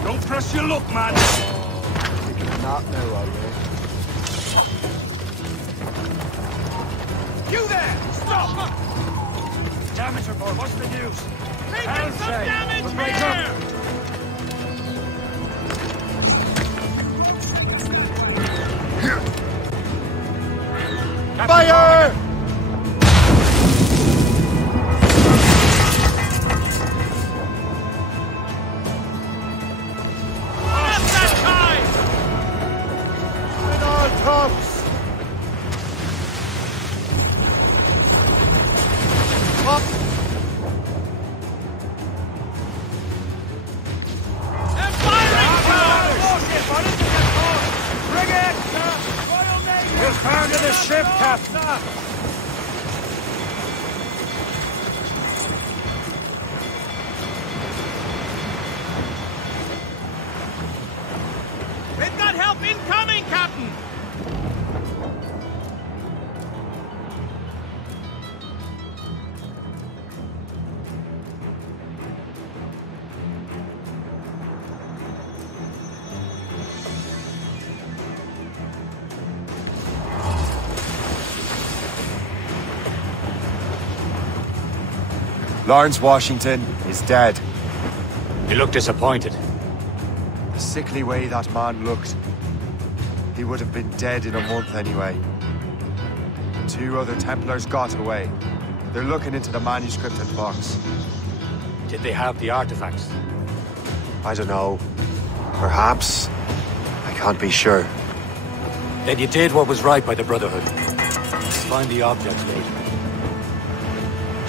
Don't press your luck, man! You do not know, are you? You there! Stop! Damage report, what's the news? Taking some damage here! Fire! Found the ship, Captain! Lawrence Washington is dead. You look disappointed. The sickly way that man looked. He would have been dead in a month anyway. 2 other Templars got away. They're looking into the manuscript and box. Did they have the artifacts? I don't know. Perhaps. I can't be sure. Then you did what was right by the Brotherhood. Find the object later.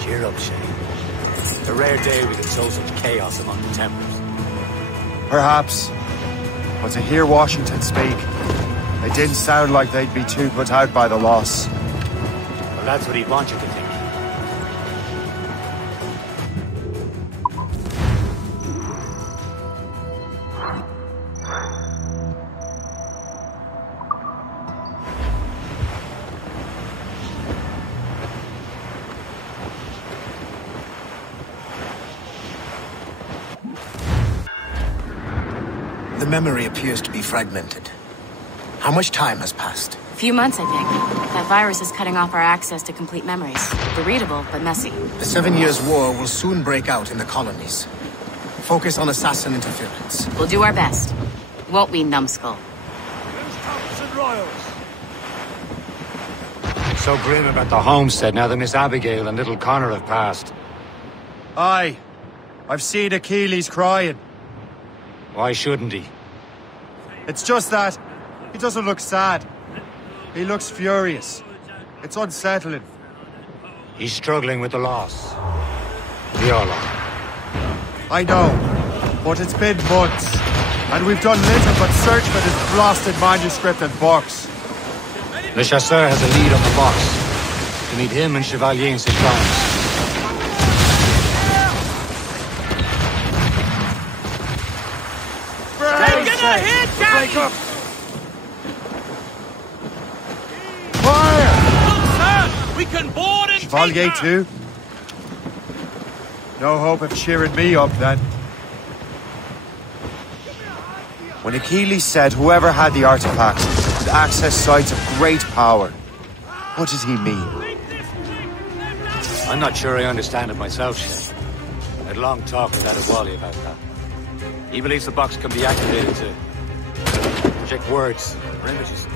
Cheer up, Shay. A rare day we can sow such chaos among the Templars. Perhaps. But to hear Washington speak, it didn't sound like they'd be too put out by the loss. Well, that's what he'd want you to think. The memory appears to be fragmented. How much time has passed? A few months, I think. That virus is cutting off our access to complete memories. They're readable, but messy. The 7 Years' War will soon break out in the colonies. Focus on assassin interference. We'll do our best. Won't we, numbskull? It's so grim about the homestead now that Miss Abigail and little Connor have passed. Aye. I've seen Achilles crying. Why shouldn't he? It's just that he doesn't look sad. He looks furious. It's unsettling. He's struggling with the loss. We all are. I know, but it's been months, and we've done little but search for this blasted manuscript and box. Le Chasseur has a lead on the box. To meet him and Chevalier in Citrons. Taking a hit, Daddy! Up. Fire! Sir, we can board and Chevalier too? No hope of cheering me up then. When Achilles said whoever had the artifact could access sites of great power, what did he mean? I'm not sure I understand it myself, Shay. I had a long talk with Adewale about that. He believes the box can be activated to project words or images.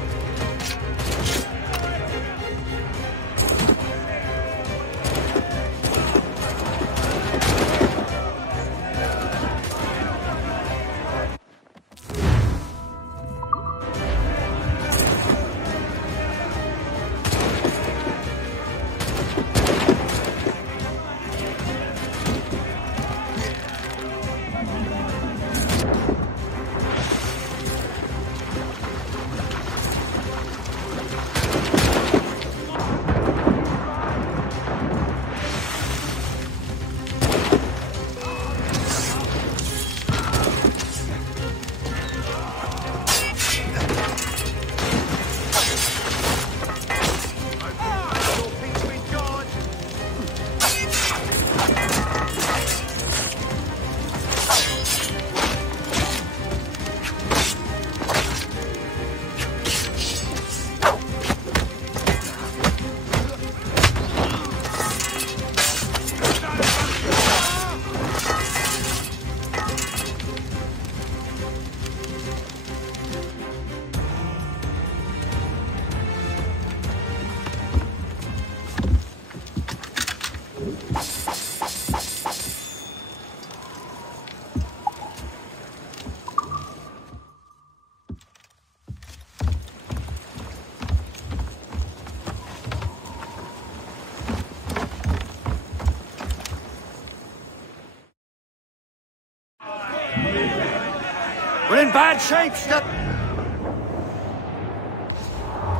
We're in bad shape,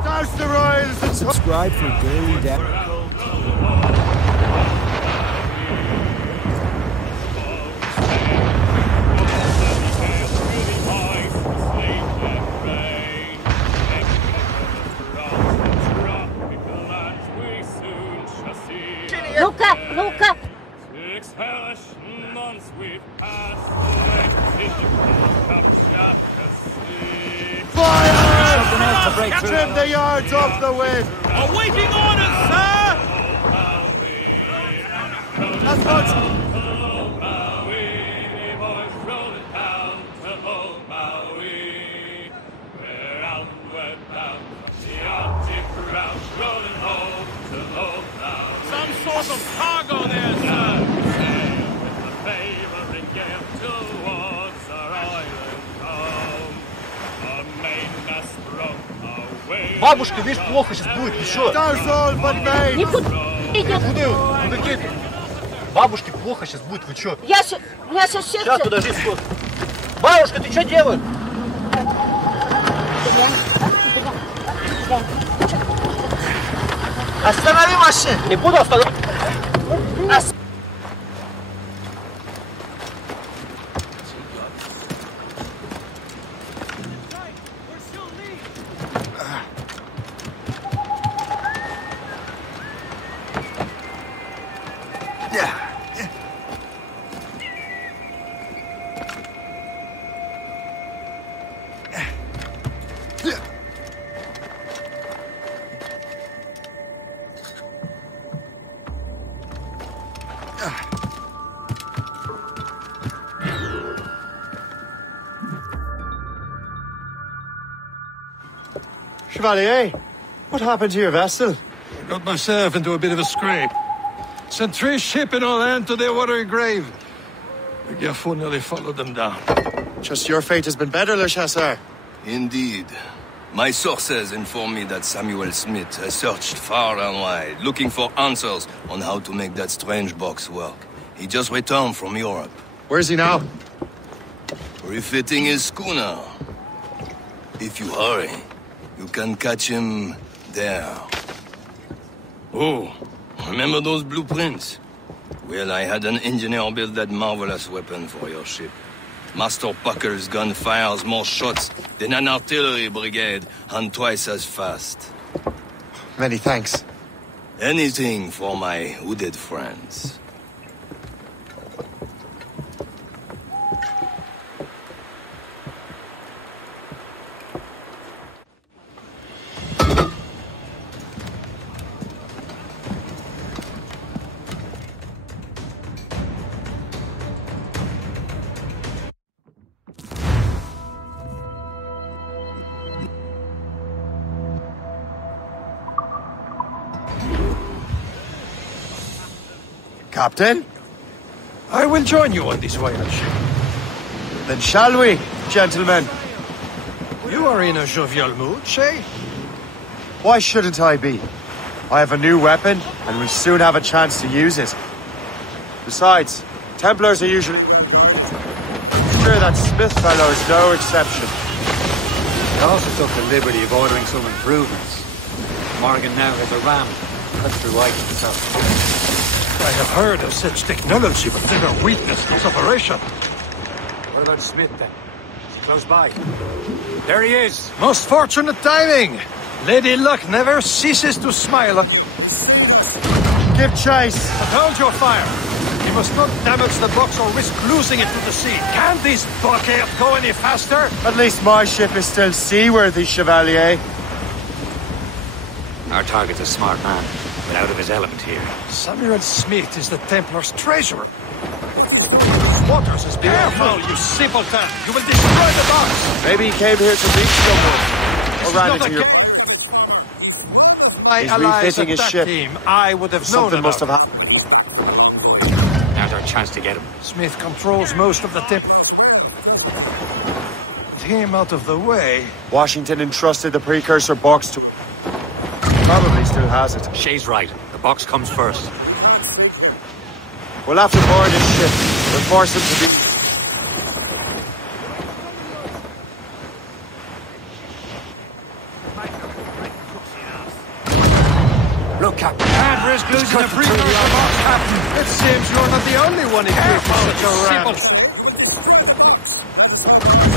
Douse the royals and subscribe for daily data. Look up! Look up! Fire! Trim the yards off the wind! Awaiting orders, sir! As much. Some sort of cargo there, sir. With the favoring gale towards our island home. The mainmast broke away. Бабушка, видишь, плохо сейчас будет, еще. Куда? Бабушке плохо сейчас будет, вы чё? У меня сейчас сердце. Сейчас, подожди, стой. Бабушка, ты что делаешь? Останови машину! Не буду остановить. Chevalier, what happened to your vessel? I got myself into a bit of a scrape. Sent 3 ships in our land to their watery grave. The Gerfaut nearly followed them down. Just your fate has been better, Le Chasseur. Indeed. My sources inform me that Samuel Smith has searched far and wide, looking for answers on how to make that strange box work. He just returned from Europe. Where's he now? Refitting his schooner. If you hurry, you can catch him there. Oh, remember those blueprints? Well, I had an engineer build that marvelous weapon for your ship. Master Pucker's gun fires more shots than an artillery brigade and twice as fast. Many thanks. Anything for my hooded friends. Captain? I will join you on this voyage. Then shall we, gentlemen? You are in a jovial mood, Shay? Why shouldn't I be? I have a new weapon, and we soon have a chance to use it. Besides, Templars are usually... Sure, that Smith fellow is no exception. He also took the liberty of ordering some improvements. Morgan now has a ram. That's the right to the top. I have heard of such technology, but never witnessed its operation. What about Smith, then? Is he close by? There he is! Most fortunate timing! Lady Luck never ceases to smile. Give chase! Hold your fire! We must not damage the box or risk losing it to the sea. Can this blockade go any faster? At least my ship is still seaworthy, Chevalier. Our target's a smart man, but out of his element here. Samuel Smith is the Templar's treasurer. Waters is careful, you simpleton! You will destroy the box! Maybe he came here to reach someone. Or ran into your... He's refitting his ship. Team, I would have known Something must have happened. Now's our chance to get him. Smith controls most of the tip. With him out of the way... Washington entrusted the precursor box to... Probably still has it. Shay's right. The box comes first. We'll have to board his ship. We'll force him to be... Look, Captain. Can't risk losing a precursor box, Captain. It seems you're not the only one equipped with such a ram.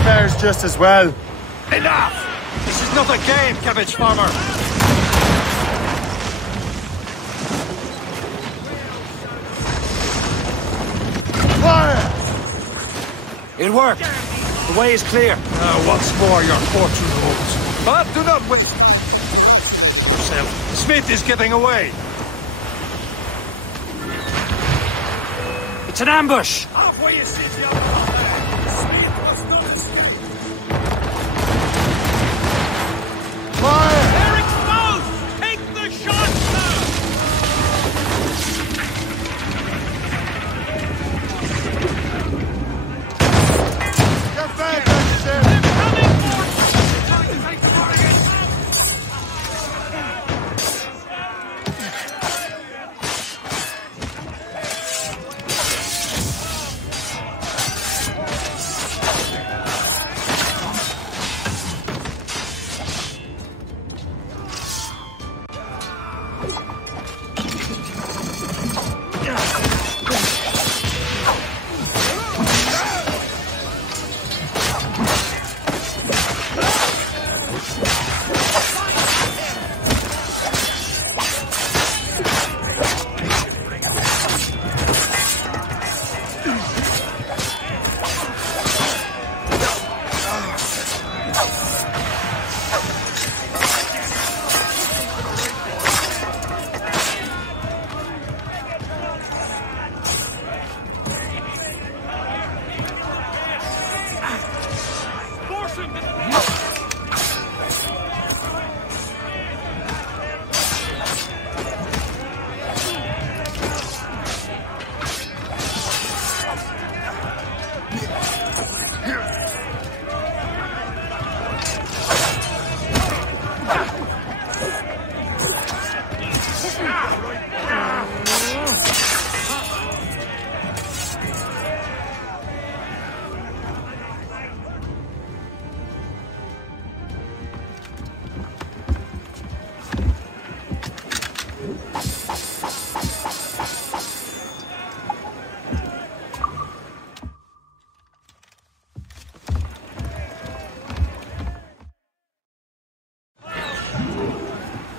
Fares just as well. Enough! This is not a game, cabbage farmer. Fire! It worked. The way is clear. Once more, your fortune holds. But do not wait. Smith is getting away. It's an ambush! Off where you sit, you Fire! They're exposed! Take the shot, sir! Get back, that's it!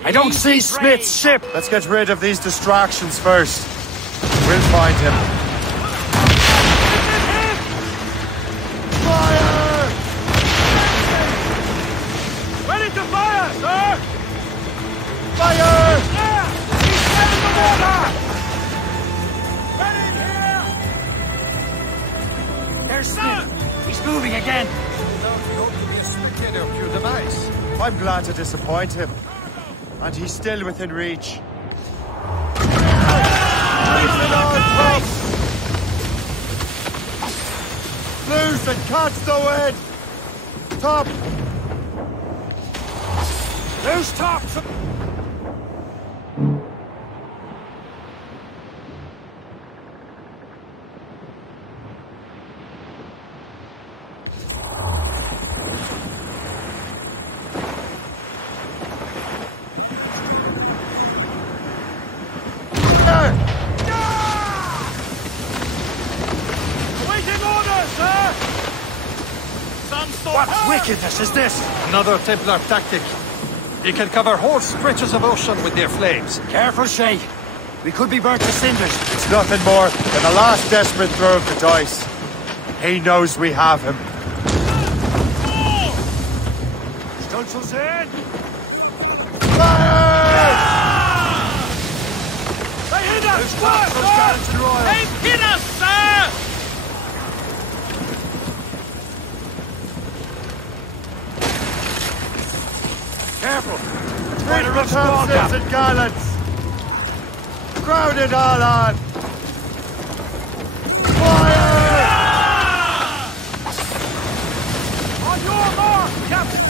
I don't see Smith's ship! Let's get rid of these distractions first. We'll find him. Fire! Ready to fire, sir! Fire! Yeah! He's dead in the water! Ready here! There's Smith! He's moving again! I'm glad to disappoint him. And he's still within reach. Loose and catch the wind! Top! Loose top! What wickedness is this? Another Templar tactic. They can cover whole stretches of ocean with their flames. Careful, Shay. We could be burnt to cinders. It's nothing more than a last desperate throw of the dice. He knows we have him. Stunsel's in! Fire! They hit us! What, sir? They hit us, sir! Careful! Bring the Thompsons and Gallants! Crowd it all on! Fire! On your mark, Captain!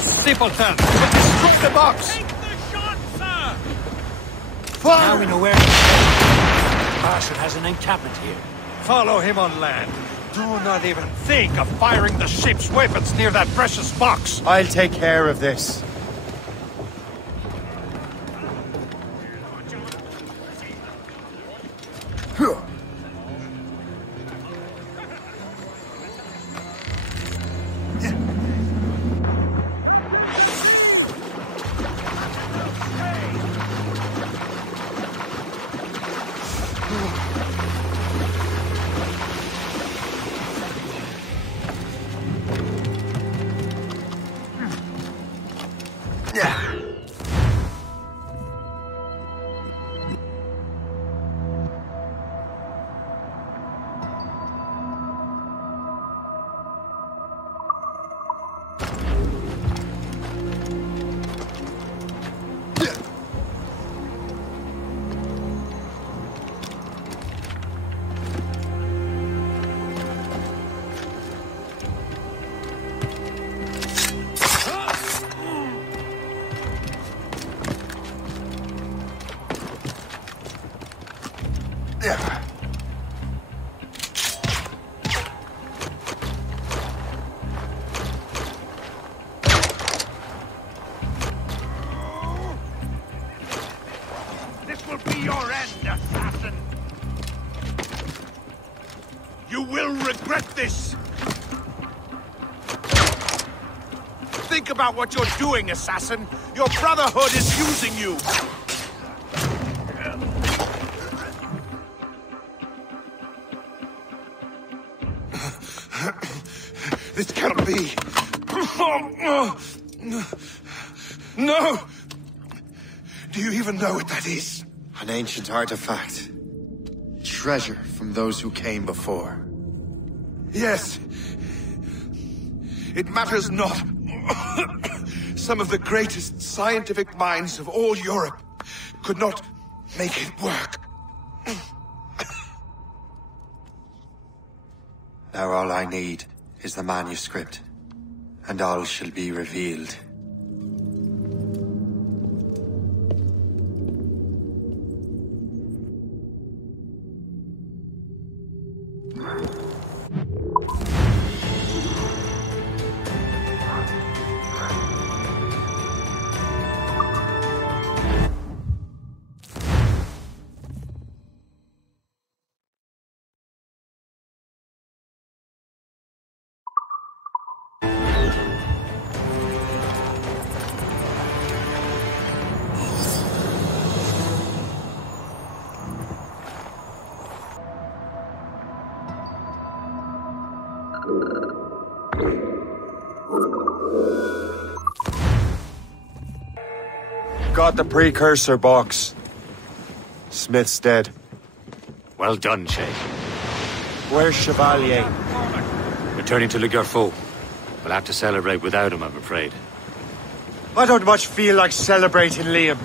Simpleton! Destroy the box! Take the shot, sir! Fire! Now we know where Marshal has an encampment here. Follow him on land. Do not even think of firing the ship's weapons near that precious box. I'll take care of this. This will be your end, assassin! You will regret this! Think about what you're doing, assassin! Your Brotherhood is using you! This cannot be! No! Do you even know what that is? An ancient artifact. Treasure from those who came before. Yes. It matters not. Some of the greatest scientific minds of all Europe could not make it work. Now all I need is the manuscript, and all shall be revealed. Got the precursor box. Smith's dead. Well done, Shay. Where's Chevalier? Returning to Le Gerfaut. We'll have to celebrate without him, I'm afraid. I don't much feel like celebrating, Liam.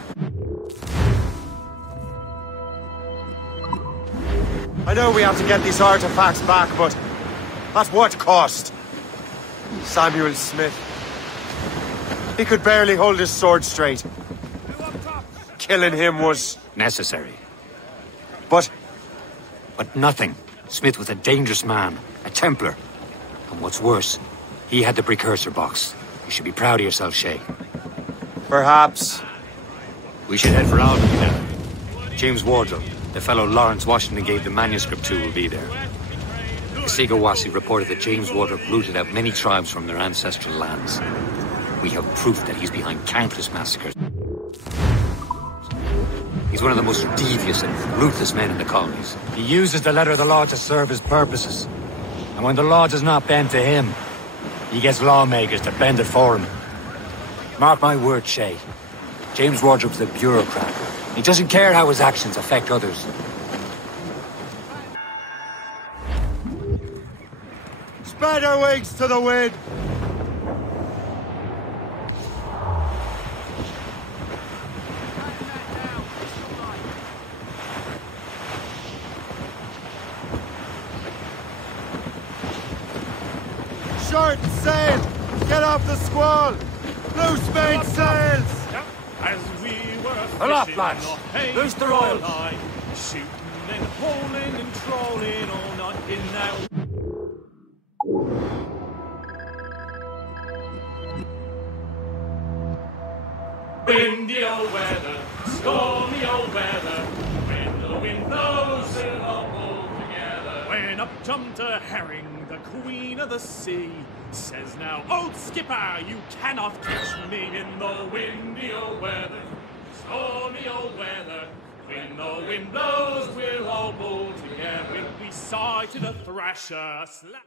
I know we have to get these artifacts back, but at what cost? Samuel Smith. He could barely hold his sword straight. Killing him was... necessary. But nothing. Smith was a dangerous man, a Templar. And what's worse, he had the precursor box. You should be proud of yourself, Shay. Perhaps. We should head for Albany now. James Wardle, the fellow Lawrence Washington gave the manuscript to, will be there. The Sigawasi reported that James Wardle rooted out many tribes from their ancestral lands. We have proof that he's behind countless massacres. He's one of the most devious and ruthless men in the colonies. He uses the letter of the law to serve his purposes. And when the law does not bend to him, he gets lawmakers to bend it for him. Mark my word, Shay. James Wardrop's a bureaucrat. He doesn't care how his actions affect others. Spread our wings to the wind! Short sail! Get off the squall! Loose main sails! As we were Aloft, lads! Loose the royals! Shooting and hauling and trolling all night in now. Windy old weather, stormy old weather. When the wind blows, we'll all pull together. When up jumped a herring, the queen of the sea, says now, old skipper, you cannot catch me in the windy old weather, stormy old weather. When the wind blows, we'll all pull together. We sighted a thrasher, slap.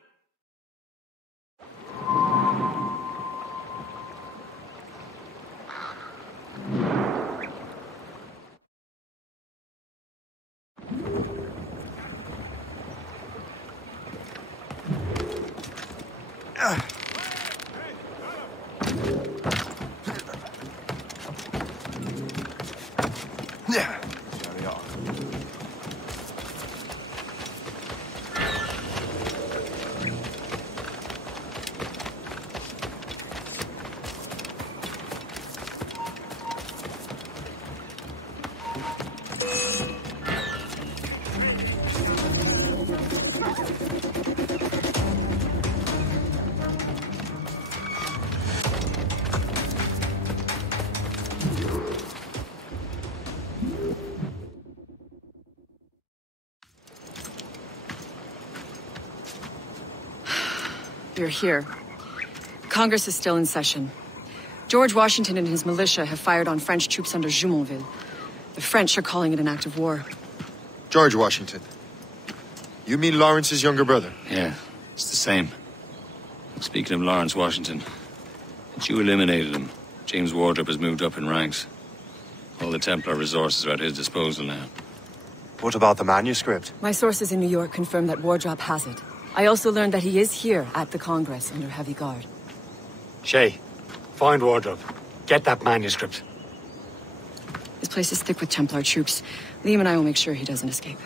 You're here. Congress is still in session. George Washington and his militia have fired on French troops under Jumonville. The French are calling it an act of war. George Washington. You mean Lawrence's younger brother? Yeah, it's the same. Speaking of Lawrence Washington, since you eliminated him, James Wardrop has moved up in ranks. All the Templar resources are at his disposal now. What about the manuscript? My sources in New York confirm that Wardrop has it. I also learned that he is here at the Congress under heavy guard. Shay, find Wardrop. Get that manuscript. This place is thick with Templar troops. Liam and I will make sure he doesn't escape.